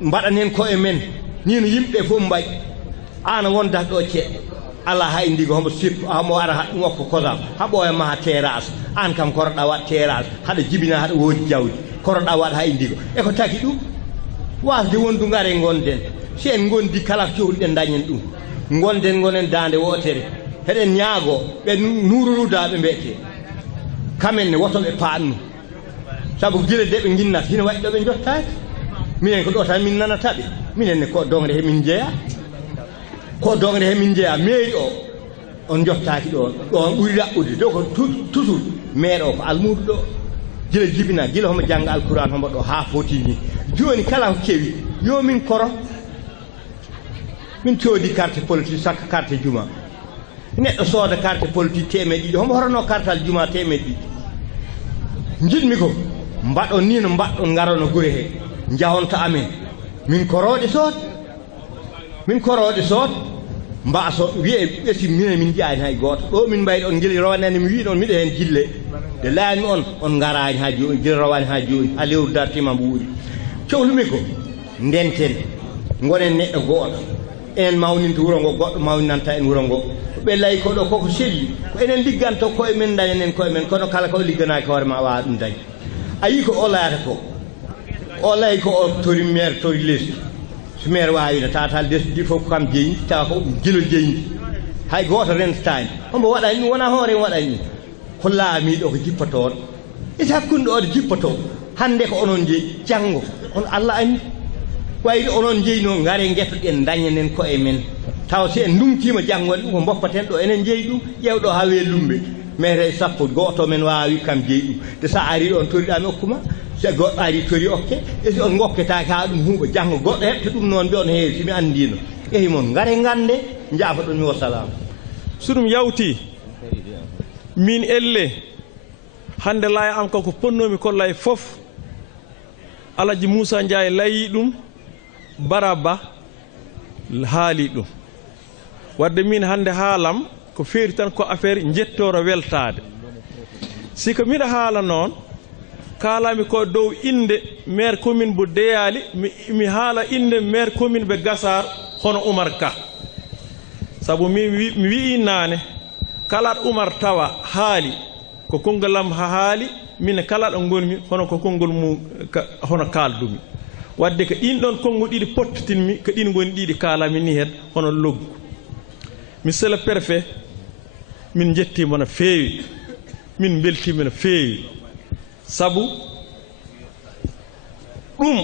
mbaɗan hen koye men ni no yimɓe fof mbaɗi an wondat ɗo ceɗɗo ala hay ndigo homo sippu homo ara ngokko kosam haɓoya maha terrasse an kam koroɗa waɗ terrasse haɗa jibina haɗa woodi jawdi koroɗa waɗ hay ndigo eko taki ɗum wasde wondu ngare gonden si en gondi kala cohluɗen dañen ɗum gonden gonen dande wotere heɗen ñaago ɓe nuuruludaɓe mbiyete kamen ne wotoɓe paannu sabu gila de ɓe ginnata hina waɗi ɗo ɓe jottaki minen ko ɗo tan min nanataɓe minen ne ko dongre hemin jeeya mairie o on jottaki ɗo ɗon ɓuuri raɓɓude dow ko toujours maire o ko almudu ɗo gila jibina gila homo jangga alquran homo ɗo ha foti ni joni kala ko kewi yo min koro min coodi carte politique sakka carte juma neɗɗo sooda carte politique temeɗe ɗiɗi homo horono cartal juma temeɗe ɗiɗi jiɗmi ko mbaɗon ni no mbaɗɗon garono gure he jahonto amen min koroɗe sood mbaso wiye ɓesi minen min jiyani hay goto ɗo min mbayri on guila rowanani mi wi ɗon miɗo hen jille de laami on garani ha joni guila rowani ha joni ha lewru dartima mbo wuuri cohlumi ko ndenten gonen neɗɗo goto enen mawninta wuro ngo goɗɗo mawninanta en wuro ngo ko ɓe layi ko ɗo koko selli ko enen ligganto koye men dañanen koye men kono kala ko ligganaki hoore ma wawa ɗum dañi a yi ko o layata ko o layi ko o tori maire tori leydi so maire wawino tatal lesdi fof ko kam jeydi tawa ko guilo jeydi hay goto rentani hombo waɗani ɗum wona hoore en waɗani ɗum ko laamiɗo ko jippotoɗo isi hakkude oɗo jippoto hande ko onon jeeyi janggo on Allah andi wayde onon jeyno ngare guetoɗen dañanen ko e men taw si en ndumtima janggode ɗum ko boppaten ɗo enen jeeyi ɗum ƴewɗo ha weelumɓe maire sappo goto men wawi kam jeeyi ɗum te sa ari ɗon toriɗami okkuma so goɗɗo ari tori okke e si on gokketaki ha ɗum huuɓa janggo goɗɗo heɓta ɗum noon mbi on heewi simi andino eyi moon ngare gande jaafoɗon mi wassalam so ɗum yawti min elle hande laya am kanko ponnomi kolla e fof Alaji Moussa Ndiaye layi ɗum Baraba haali ɗum wadde min hande haalam ko feeri tan ko affaire jettoro weltade siko miɗa haala noon kalami ko dow inde maire commune bo Deyali mi haala inde maire commune ɓe Gassar hono Oumar Ka sabu mi wi'i nane kala ɗo Oumar tawa haali ko kongolam ha haali min kala ɗo gonmi hono ko konngol mum hono kaaldumi wadde ko ɗin ɗon konngol ɗiɗi pottitinmi ko ɗin goni ɗiɗi kalami ni hen hono loggu monsieur le préfet min jettima no feewi min beltima no feewi sabu ɗum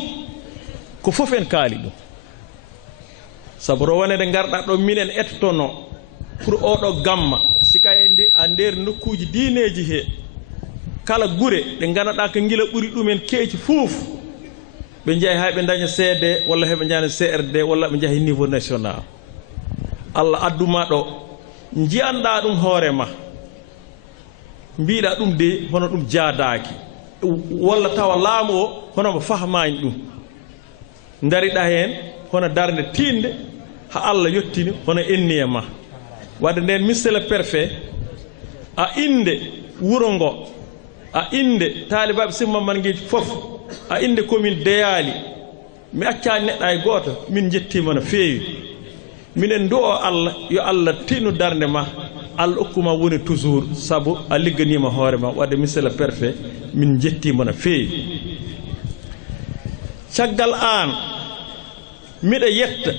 ko fof en kaali ɗum sabu rowanede garɗa ɗo minen ettono pour oɗo gamma sika a nder nokkuji diineji he kala gure ɗe ganduɗa ko gila ɓuuri ɗumen keeci fof ɓe jeeyi hay ɓe daña CD walla heɓe jana CRD walla ɓe jeeyi niveau national Allah adduma ɗo jiyanɗa ɗum hoorema mbiɗa ɗum de hono ɗum jaadaki walla tawa laamu o hono mo fahmani ɗum dariɗa hen hono darde tinde ha Allah yettini hono enni e ma wadde nden monsieur le préfet a inde wuro ngo a inde taalibaɓe simmaman gueji fof a inde commune Deyali mi accani neɗɗo ay goto min jettima no feewi minen do o Allah yo Allah tinu darde ma Allah okkuma woni toujours sabu a ligganima hoorema wadde monsieur le préfet min jettima no feewi caggal an miɗa yetta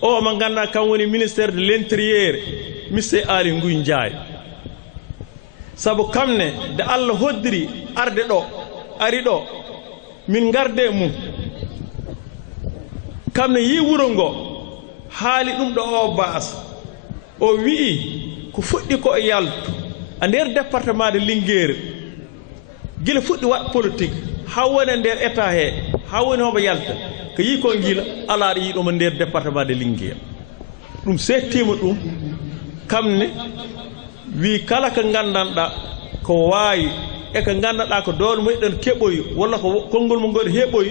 o mo ganduɗa kam woni ministére de l'intérieur monsieur Ali Ngouille Ndiaye sabu kamne de Allah hoddiri arde ɗo ari ɗo min garde mum kamne yi wuro ngo haali ɗum ɗo o baas o wi'i ko fuɗɗi ko e yaltu a nder département de Linguére gila fuɗɗi waɗ politique ha woni nder état he ha woni homo yalta ko yi ko gila ala ɗo yiɗomo nder département de Linguére ɗum settima ɗum kamne wi kala ko gandanɗa ko waawi e ko gandanɗa ko doono moƴƴon keɓoyi walla ko konngol mo ngoɗo heɓoyi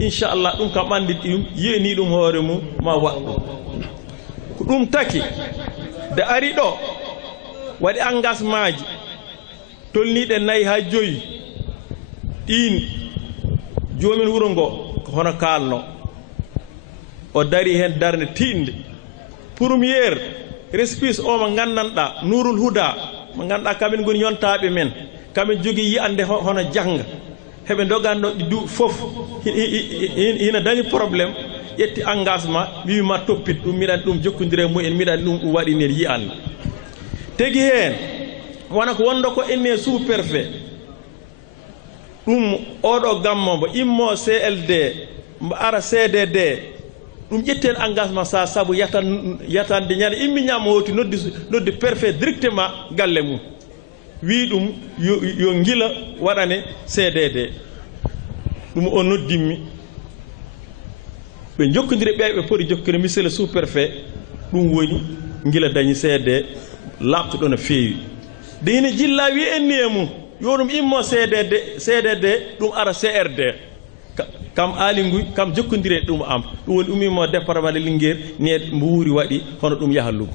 inchallah ɗum kam andi ɗum yeni ɗum hoore mum ma waɗ ɗum ko ɗum taki de ari ɗo waɗi engagement ji tolniɗe 4 ha 5 ɗin jomin wuro ngo ko hono kalno o dari hen darde tinde premiére respise o mo gandanɗa Nourul Huda mo ganduɗa kamen goni yontaɓe men kamen jogui yiyande hono jangga heɓe doganno ɗi duuɓi fof hina dañi probléme ƴetti engagement wiwima toppit ɗum miɗani ɗum jokkodire mumen miɗani ɗum waɗiner yiyande tegi hen wona ko wonno ko enne sous préfet ɗum oɗo gammo mbo immo CLD mbo ara CDD ɗum ƴetten engagement sa saabu yatande ñande immiñama woti noddi préfet directement galle mum wi ɗum yo gila waɗane CDD ɗum o noddimmi ɓe jokkodiri ɓe poti jokkire monsieur le sous préfet ɗum woni gila dañi CD labtuɗo no feewi de hina jilla wi enni e mum yo ɗum immo CDD ɗum ara CRD kam Aly kam jokkodire ɗum am ɗum woni ɗum immo département de Linguére ne mbo wuuri waɗi hono ɗum yahallugo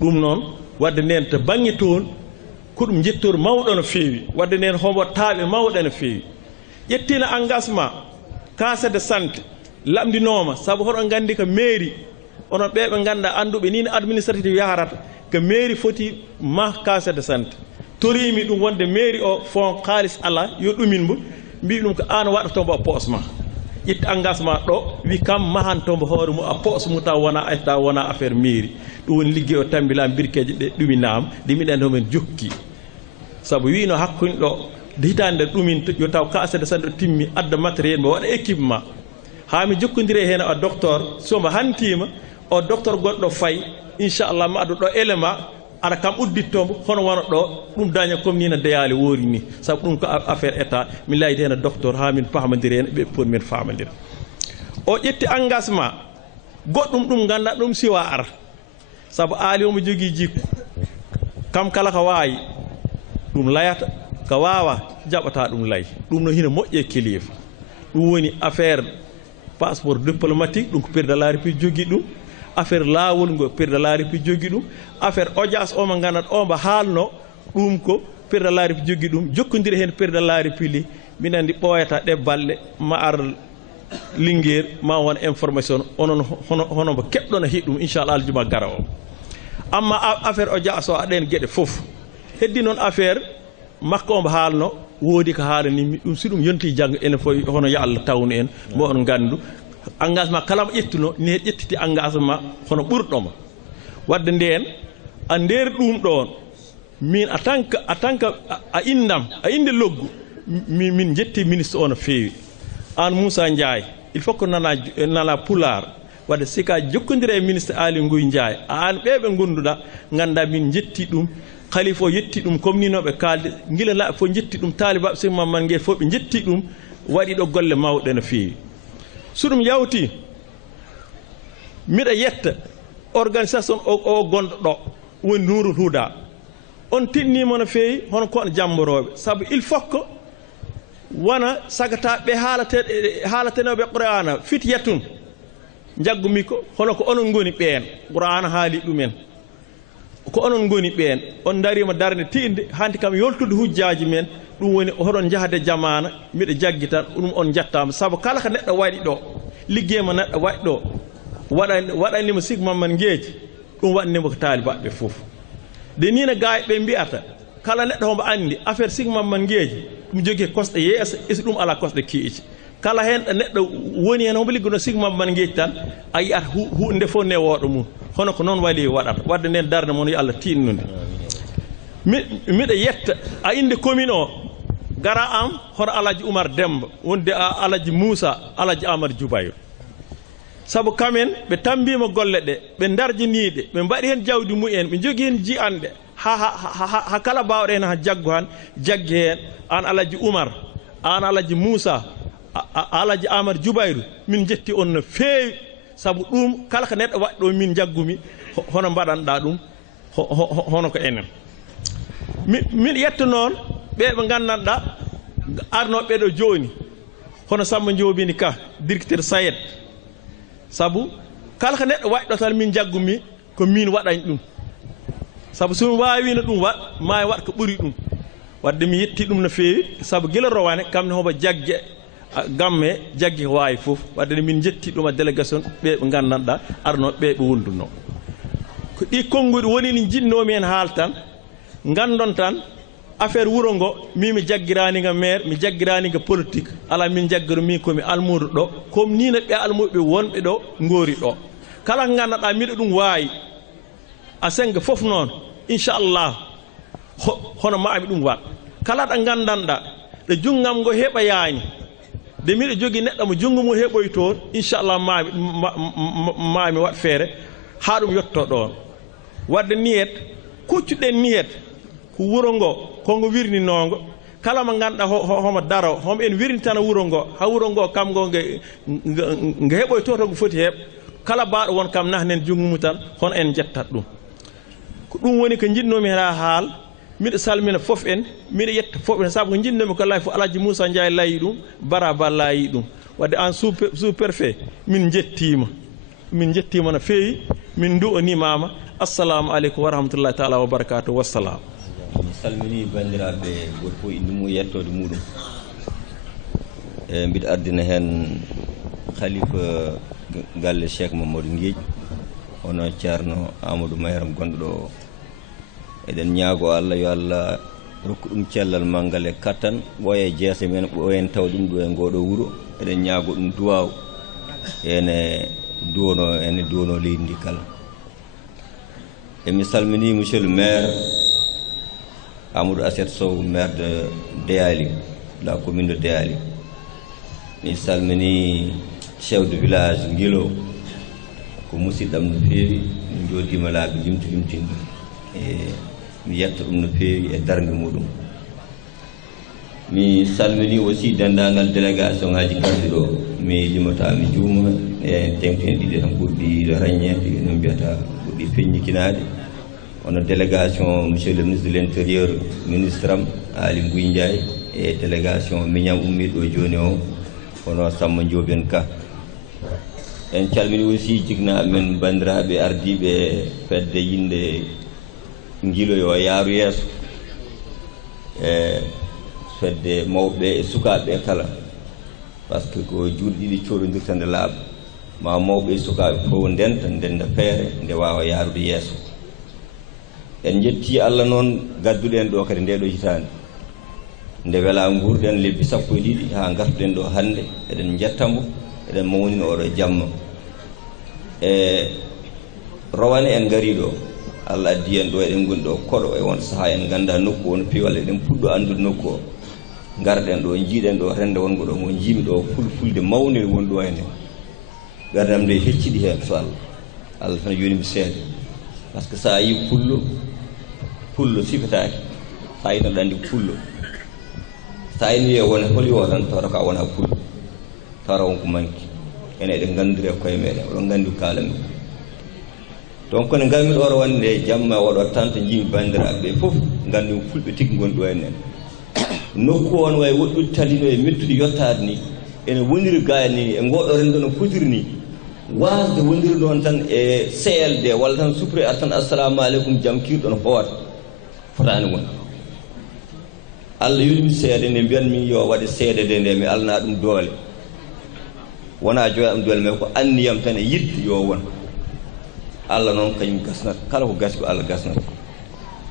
ɗum noon wadde nden to bange toon ko ɗum jettor mawɗo no feewi wadde nden hombo taaɓe mawɗe no feewi ƴettina engagement case de santé lamdinoma saabu hoɗon gandi ko mairie onon ɓeɓe ganduɗa anduɓe ni administratif yaharata ko mairie foti ma case de santé torimi ɗum wonde mairie o fon kalis ala yo ɗumin mbo mbi ɗum ko an waɗatombo a poos ma ƴetti engagement ɗo wi kam mahantombo hoore mum a poos mum taw wona affaire mairie ɗum woni ligguey o tambila birkeje ɗe ɗuminama ɗi miɗen homen jokki saabu wino hakkude ɗo de hitande ɗuminta yo taw case de santé timmi adda matériel mo waɗa équipement ha mi jokkodiri hen o docteur somo hantima o docteur goɗɗo fayi inchallah ma addu ɗo élément ara kam uddittombo hono wona ɗo ɗum daña comme ni no deyali woori ni saabu ɗum ko affaire état min laydi hen docteur ha min pamadiri hen ɓe poti min famadira o ƴetti engagement goɗɗum ɗum ganda ɗum siwa ara saabu Aly omo jogui jikku kam kala ko wawi ɗum layata ko wawa jaɓata ɗum lay ɗum no hina moƴƴe kilifa ɗum woni affaire passeport diplomatique ɗum ko président de la république jogui ɗum affaire lawol ngo président de la république jogui ɗum affaire audience o mo gandanɗa o mbo haalno ɗum ko président de la république jogui ɗum jokkodiri hen président de la république min andi ɓooyata ɗe balɗe ma ar Linguére ma won information onon hono mbo keɓɗo no hiɗ ɗum inchallah aljuma gara o amma affaire audience o aɗen gueɗe foof heddi noon affaire makko omo haalno woodi ko haalanimi ɗum si ɗum yonti janggo ene fof hono yo Allah tawnu en mo on gandu engagement kala mo ƴettuno ni he ƴettiti engagement hono ɓurɗoma wadde nden a nder ɗum ɗon min en tant que a indam a inde loggu min jetti ministre o no feewi an Moussa Ndiaye il faut que nana Pulaar wadde sika jokkodire e ministre Aly Ngouille Ndiaye an ɓeɓe gonduɗa ganda min jetti ɗum khalifa o yetti ɗum comme ni noɓe kalde gila la fof jetti ɗum taalibaɓe Seydi Mamadou Ngueye fof ɓe jetti ɗum waɗi ɗo golle mawɗe no feewi so ɗum yawti miɗa yetta organisation o gonɗo ɗo woni Nourul Huda on tinnima no feewi hono kono jamboroɓe saabu il faut que wona sagataɓe haalatenoɓe Qur'ana fit yettun jaggumi ko hono ko onon goni ɓeen Qur'ana haali ɗumen ko onon goni ɓeen on darima darde tinde hanti kam yoltude hujjaji men ɗum woni hoɗon jahade jamana miɗa jaggi tan ɗum on jattama saabu kala ko neɗɗo waɗi ɗo liggey mo neɗɗo waɗi ɗo waɗanimo Seydi Mamadou Ngueye ɗum waɗanimo ko taalibaɓe fof de ni no gaay ɓe mbiyata kala neɗɗo hombo andi affaire Seydi Mamadou Ngueye ɗum jogui kosɗe yeeso esi ɗum ala kosɗe kiici kala hen ɗo neɗɗo woni hen hombo liggono Seydi Mamadou Ngueye tan a yiyata hunde fof newoɗo mum hono ko noon waali waɗata wadde nden darde moon yo Allah tinnude miɗa yetta a inde commune o gara am hono Alaji Oumar Demba wonde Alaji Moussa Alaji Amadou Djoubayro saabu kamen ɓe tambima golle ɗe ɓe darjiniɗe ɓe mbaɗi hen jawdi mumen ɓe jogui hen jiyanɗe ha kala bawɗo hen ha jaggo han jaggi hen an Alaji Oumar an Alaji Moussa Alaji Amadou Djoubayro min jetti on no feewi saabu ɗum kala ko neɗɗo waɗi ɗo min jaggumi hono mbaɗanɗa ɗum hono ko enen min yetta noon ɓeɓe gandanɗa arnoɓe ɗo joni hono Samba Diobini Ka directeur SAED saabu kala ko neɗɗo waɗi ɗo tan min jaggumi ko min waɗani ɗum saabu somi wawino ɗum waɗ ma waɗ ko ɓuuri ɗum wadde mi yetti ɗum no feewi saabu guila rowane kamne homo jagge gamme jaggi ko wawi foof wadde min jetti ɗum a délégation ɓeɓe gandanɗa arnoɓe ɓe wonduno ko ɗi konngudi woni ni jinnomi hen haal tan gandon tan affaire wuro ngo mi jaggiraniga maire mi jaggiraniga politique ala min jaggiro min komi almudo ɗo comme nino ɓe almuɓe wonɓe ɗo goori ɗo kala gandanɗa miɗo ɗum waawi a senga fof noon inchallah hono mami ɗum waat kala ɗo gandanɗa ɗo junggam ngo heɓa yaani de miɗo jogui neɗɗo mo junngo mum heɓoy toon inchallah mami waɗ feere ha ɗum yetto ɗon wadde niyet kuccuɗen niyet ko wuro ngo kongo wirninongo kala mo ganduɗa homo daro homo en wirnitana wuro ngo ha wuro ngo kam ngo nge heɓoy to ngo foti heɓ kala baɗo won kam nahnen junngo mum tan hono en jettat ɗum ko ɗum woni ko jinnomi hena haal miɗo salmina fof en miɗo yetta fof en saabu ko jinnomi ko lay fof Alaji Moussa Ndiaye layi ɗum Baraba layi ɗum wadde en sous préfet min jettima no feewi min du'onimama assalamu aleykum wa rahmatullahi taala wa barakatuh wassalam mi salmini bandiraɓe goto fof inde mum yettode muɗum e mbiɗa ardina hen khalifa galle Cheikh Mamadou Guiej hono ceerno Amadou Mayram gonɗo ɗo eɗen ñaago Allah yo Allah rokku ɗum cellal manggal e kattan ɓooye jeese men ɓooyen taw ɗum ɗo e ngoɗo wuro eɗen ñaago ɗum duwaw ene duwono leydi ndi kala emi salmini monsieur le maire Amadou Asset Sow maire de Deyali la commune de Deyali mi salmini chef de village Ngilo ko musidɗam no feewi mi joddima laabi limtinɗum e mi yetta ɗum no feewi e darde muɗum mi salmini aussi dendagal délégation ngaji garɗi ɗo mi limata mi juuma e tengtene ɗiɗi tan ɓurɗi raññede no mbiyata ɓurɗi feññikinade hono délégation monsieur le ministre de l' intérieur ministre am Ali Ngouille Ndiaye e délégation miñam ummiɗo joni o hono Samba Ndioben Ka en calmini aussi jigna amen bandiraɓe ardiɓe fedde yinde Ngilo yo yaaru yeeso e fedde mawɓe e sukaɓe kala par ce que ko juuɗe ɗiɗi coɗodirta nde laaɓa ma mawɓe e sukaɓe fof ndenda feere nde wawa yaarude yeeso en jetti Allah noon gadduɗen ɗo kadi ndeɗo hitande nde wela gurɗen lebbi 12 ha gartuɗen ɗo hande eɗen jettamo eɗen mawnina oɗo jamma e rowane en gari ɗo Allah addi en ɗo eɗen goni ɗo koɗo e won saaha en ganda nokku won piwal eɗen puɗɗo andude nokku o garɗen ɗo jiiɗen ɗo rende wongo ɗo mo jiimi ɗo fulfulde mawne woni ɗo ene gardam nde hecciɗi hen so Allah tan yonimi seede par ce que sa yi pullo sifetake sa yi tan ɗandi pullo sa yi wiye wona holi o tan tawata ka wona pullo tawata wonko manki ene eɗen gandiri e koye meɗen oɗon gandi kaala men donc ne ngarmi ɗo rawande jamma waɗo tanta jimi bandiraɓe fof gandi fulɓe tigui goni ɗo enen nokku on way woɗɗude talino e mettude yottade ni ene woniri gaaya ni e ngoɗo rendo no fotiri ni wasde wondiri noon tan e CLD walla tan supre ar tan assalamu aleykum jaam kirɗo no fowata fotani won Allah yurmi seede nde mbiyanmi yo waɗe seede de nde mi alana ɗum doole wona joya ɗum doole mais ko anniyam tan e yidde yo won Allah noon kañum gasnata kala ko gasi ko Allah gasnata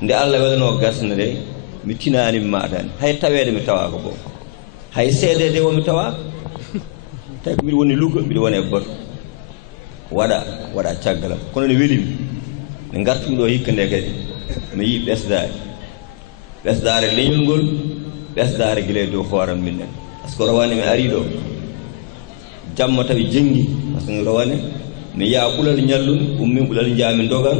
nde Allah welano gasna de mi tinani mi matani hay tawede mi tawa ko bo hay seede de womi tawa tawi ko mbiɗa woni Louga mbiɗa woni e Bato waɗa caggalam kono ne welimi ne gartumi ɗo hikka nde kadi mi yi ɓesdare leñol ngol ɓesdare guila dow hooram min en par ce que rawane mi ari ɗo jamma tawi jenggi par ce que rawane mi yaa ɓulal ñallumi ummin ɓulal jaami dogan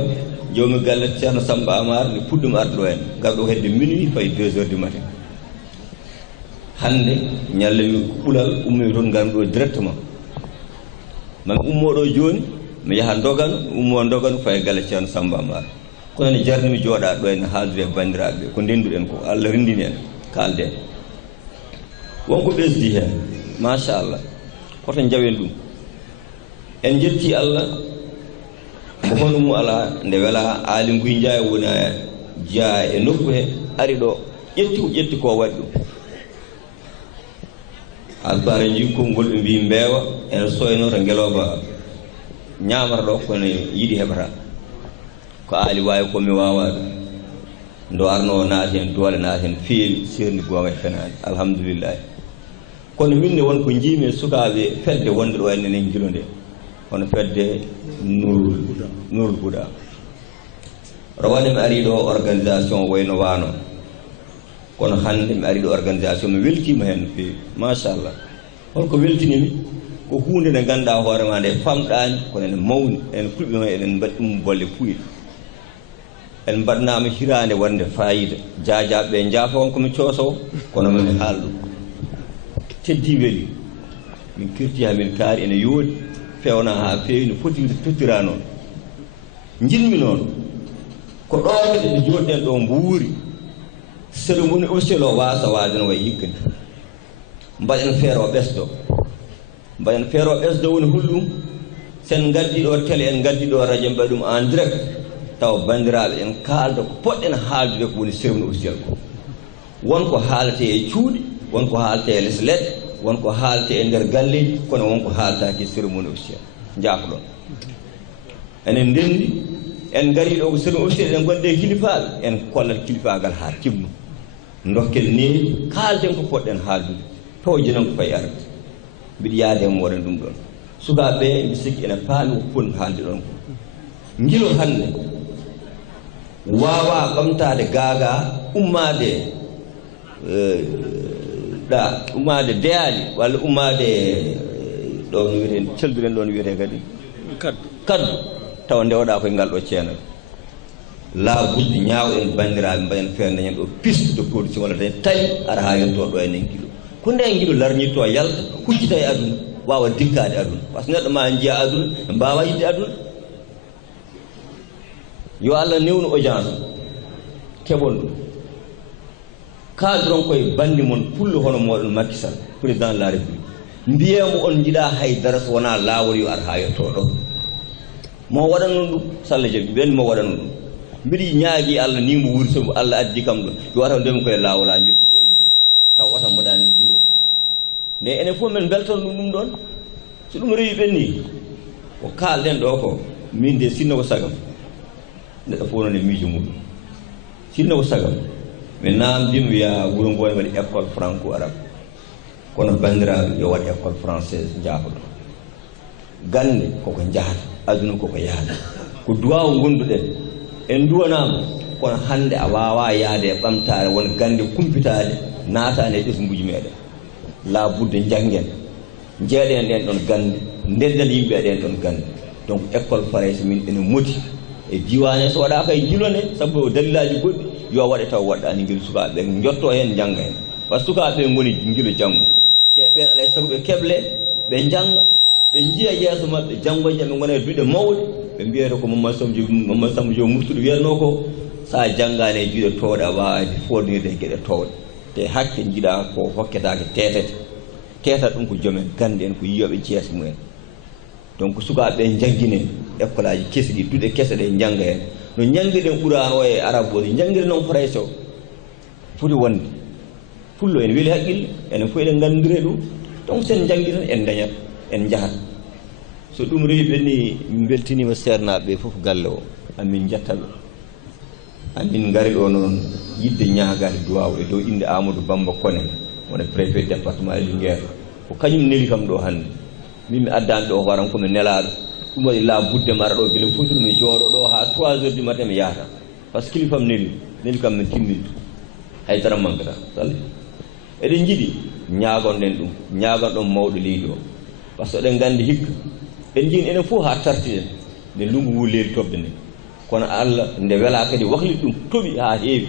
jawmi galle ceerno Samba Amar mi puɗɗum arde ɗo hen garɗo hedde minuit fayi 2 heures du matin hande ñallami ɓulal ummi toon garmi ɗo directement mami ummoɗo joni mi yaha dogan ummo dogan faye galle ceerno Samba Amar kono ne jarni mi jooɗa ɗo en haaldude e bandiraɓe ko ndenduɗen ko Allah rendini en kalden wonko ɓesdi hen machallah koto jawen ɗum en jetti Allah ko hono mum ala nde wela Ali Ngouille Ndiaye woni jeeya e nokku he ari ɗo ƴetti ko waɗi ɗum albare ji konngol ɓe mbi mbeewa ene soyno to ngeloba ñamata ɗo kono yiɗi heɓata ko aali waawi ko mi waawaa ɗum ndo arno naati hen doole naati hen feewi serni goonga e fenaani alhamdulillahi kono min ne wonko jiimi sukaaɓe fedde wonde ɗo enne nen gilo nde hono fedde nurul huda rawane mi arii ɗo organisation wayno waano kono hannde mi arii ɗo organisation mi weltiima heen no feewi machallah holko weltinimi ko huunde nde ngannduɗaa hoore ma nde famɗaani kono ene mawni ene kulɓi ma eɗen mbaɗi ɗum bolle puyɗe en mbaɗnaama hiraande wonde fayida jaajaɓe ɓe njaafa on komi coosowo kono mami haal ɗum teddii weli min kirti ha min kaari ene yooɗi fewna haa feewi no foti tottira noon jinmi noon ko ɗoɓeɗe ɗe jooɗɗen ɗo mbuuri cérémonie officiel o waasa waade no wayi hikka ni mbaɗen feere o ɓesdo mbaɗen feere o ɓesdo woni hulɗum sen ngaddi ɗo télé en ngaddi ɗo radio mbaɗi ɗum en direct taw banndiraaɓe en kaalda ko poɗɗen haaldude ko woni cérémonie officiel ko wonko haalate e cuuɗi wonko haalate e les leɗɗe wonko haalate e ndeer galleji kono wonko haaltaake cérémonie officiel jaafoɗon enen ndenndi en ngarii ɗo ko cérémonie officiel en gonɗe kilifaaɓe en kollat kilifaagal haa timno dokkel neewi kaalden ko poɗɗen haaldude to jenen ko fayi arde mbiɗa yaade mo waɗan ɗum ɗon sukaaɓe ɓe mbi sikki ene paami ko ponni haalde ɗon ko ngilo hannde waawaa ɓamtaade gaaga ummaade ummaade deyaali walla ummaade ɗo no wiyeten celduɗen ɗo no wiyetee kadi kaddu tawa ndewɗaa koye ngal ɗo ceenal laabudde ñaawɗen banndiraaɓe mbaɗen feere dañen ɗo piste de production walla dañen tawi ara haa yontoon ɗo enen ngilo ko nde ngilo larñitto yalta huccita e aduna waawa dikkaade aduna par ce que neɗɗo ma njiya aduna mbaawa yidde aduna yo Allah newnu audience keɓon ɗum kaldiron koye bandi mon pullo hono moɗon Macky Sall président de la république mbiyemo on jiɗa haydara so wona laawol yo ar ha yetto ɗo mo waɗanon ɗum Sall jaɓi ɓen mo waɗanon ɗum mbiɗi ñaagui Allah ni mo wuuri somo Allah addi kam ɗum yo wata ndemi koye laawol ha jettuɗo e jiro taw wata mboɗani jiro nde enen fof men belton ɗum ɗon so ɗum rewi ɓenni ko kalɗen ɗo ko min de sinno ko sagam neɗɗo fof noon e miijo muɗum sinno ko sagam mi namdimo wiya wuro ngo ne waɗi école franco arabe kono banndiraaɓe yo waɗ école française jaafoɗo gande koko jahata aduna koko yahata ko duwawo gonduɗen en duwanama kono hannde a wawa yaade e ɓamtare won gande kumpitade naatade e ƴesguji meɗen laabudde janggen jeeɗen ɗen ɗon gande ndendal yimɓe ɗen ɗon gande donc école farayse min ene moti e diwane so waɗaka e jilone sabu dalilaji goɗɗi yo waɗe taw waɗɗani ngel sukaɓe jotto hen jangga hen par ce que sukaɓe goni guilo janggo e ɓen alay sago ɓe keble ɓe jangga ɓe jiiya yeeso mabɓe janggoje ɓe gona e duuɗe mawɗe ɓe mbiyata ko Mamadou Samba Jo Murtuɗo wiyatno ko sa janggani e juuɗe towɗe a wawade fodnirde e gueɗe towɗe te hakke jiiɗa ko hokketake tetete tetat ɗum ko joomen gande en ko yiyoɓe jeese mumen donc sukaɓe janggine école aji kesi ɗi duuɗe kese ɗe jangga hen no jangguiɗen ɓurano e arabe o ni jangguiri noon farayse o foti wonde pullo en weeli haqqille enen fof eɗen gandidire ɗum donc sen janggi tan en dañat en jahat so ɗum rewi ɓenni min beltinima sernaɓe ɓe foof galle o amin jettaɓe amin gaari ɗo noon yidde ñaagade duwaw e dow inde Amadou Bamba Koné wona préfet département e Linguére ko kañum neli kam ɗo hannde min mi addani ɗo horam komi nelaɗo ɗum waɗi laabudde mi ara ɗo guila fotuɗo mi jooɗo ɗo ha 3 heures du matin mi yahata par ce que kilifam neli kam min timmini haydara mankata sall eɗen jiiɗi ñaagonɗen ɗum ñaagonɗon mawɗo leydi o par ce que eɗen gandi hikka en jiin enen fof ha tartiɗen nde ndungu ngu leeli toɓde nde kono Allah nde wela kadi wahlit ɗum toɓi ha heewi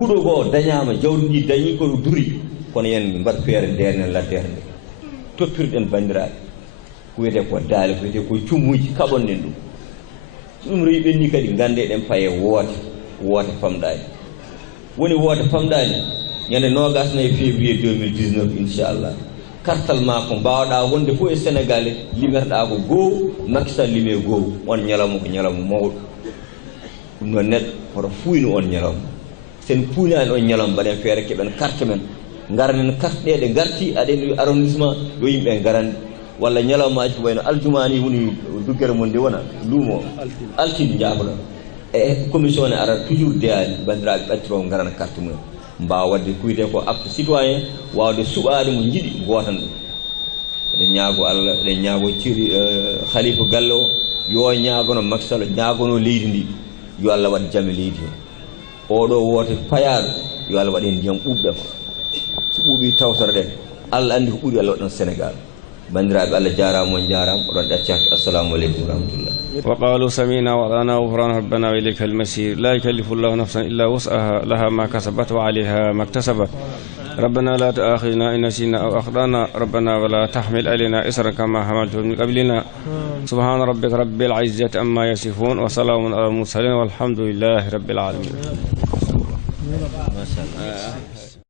huɗo goo dañama jawdi ndi dañi koto duri kono yen mbaɗ feere ndernen laddere nde toppirɗen bandiraɓe ko wiyete ko daale ko wiyete ko cummuji kaɓonɗen ɗum so ɗum rewi ɓenni kadi gandeɗen paye woote famɗani woni woote famɗani ñande nogas nayi février 2019 inchallah kartal ma ko mbawɗa wonde fof e Sénégal limerɗa ko goho Macky Sall lime goho on ñalawma ko ñalawma mawɗo ɗum noon neɗɗo hoto fuyno on ñalawma sen puynani on ñalawma mbaɗen feere keɓen carte men garanen carte ɗe ɗe garti aɗen arrondissement yo yimɓe garande walla ñalawmaji ko wayno aljumani woni duggere mon nde wona luumo altinde jaaboɗon e commission ne ara toujours deyani bandiraɓe ɓattiro garana carte mumen mbawa wadde kuyde ko acte citoyen wawde suɓade mo jiiɗi gotan ɗum eɗen ñaago Allah eɗen ñaago ciri khalifa galle o yo ñaagono Macky Sall ñaagono leydi ndi yo Allah waɗ jamme leydi he oɗo wote payaɗo yo Allah waɗ hen ndiyam ɓuɓɗam so ɓuuɓi tawtore ɗen Allah andi ko ɓuuri Allah waɗan Sénégal bandiraɓe Allah jarama on jarama oɗon ɗaccaki assalamu aleykum wa rahmatullah وقالوا سمعنا وأطعنا غفران ربنا وإليك المسير لا يكلف الله نفسا إلا وسعها لها ما كسبت وعليها ما اكتسبت ربنا لا تؤاخذنا إن نسينا أو أخطأنا ربنا ولا تحمل علينا إصرا كما حملته من قبلنا سبحان ربك رب العزة عما يصفون وسلام على المرسلين والحمد لله رب العالمين. ما شاء الله.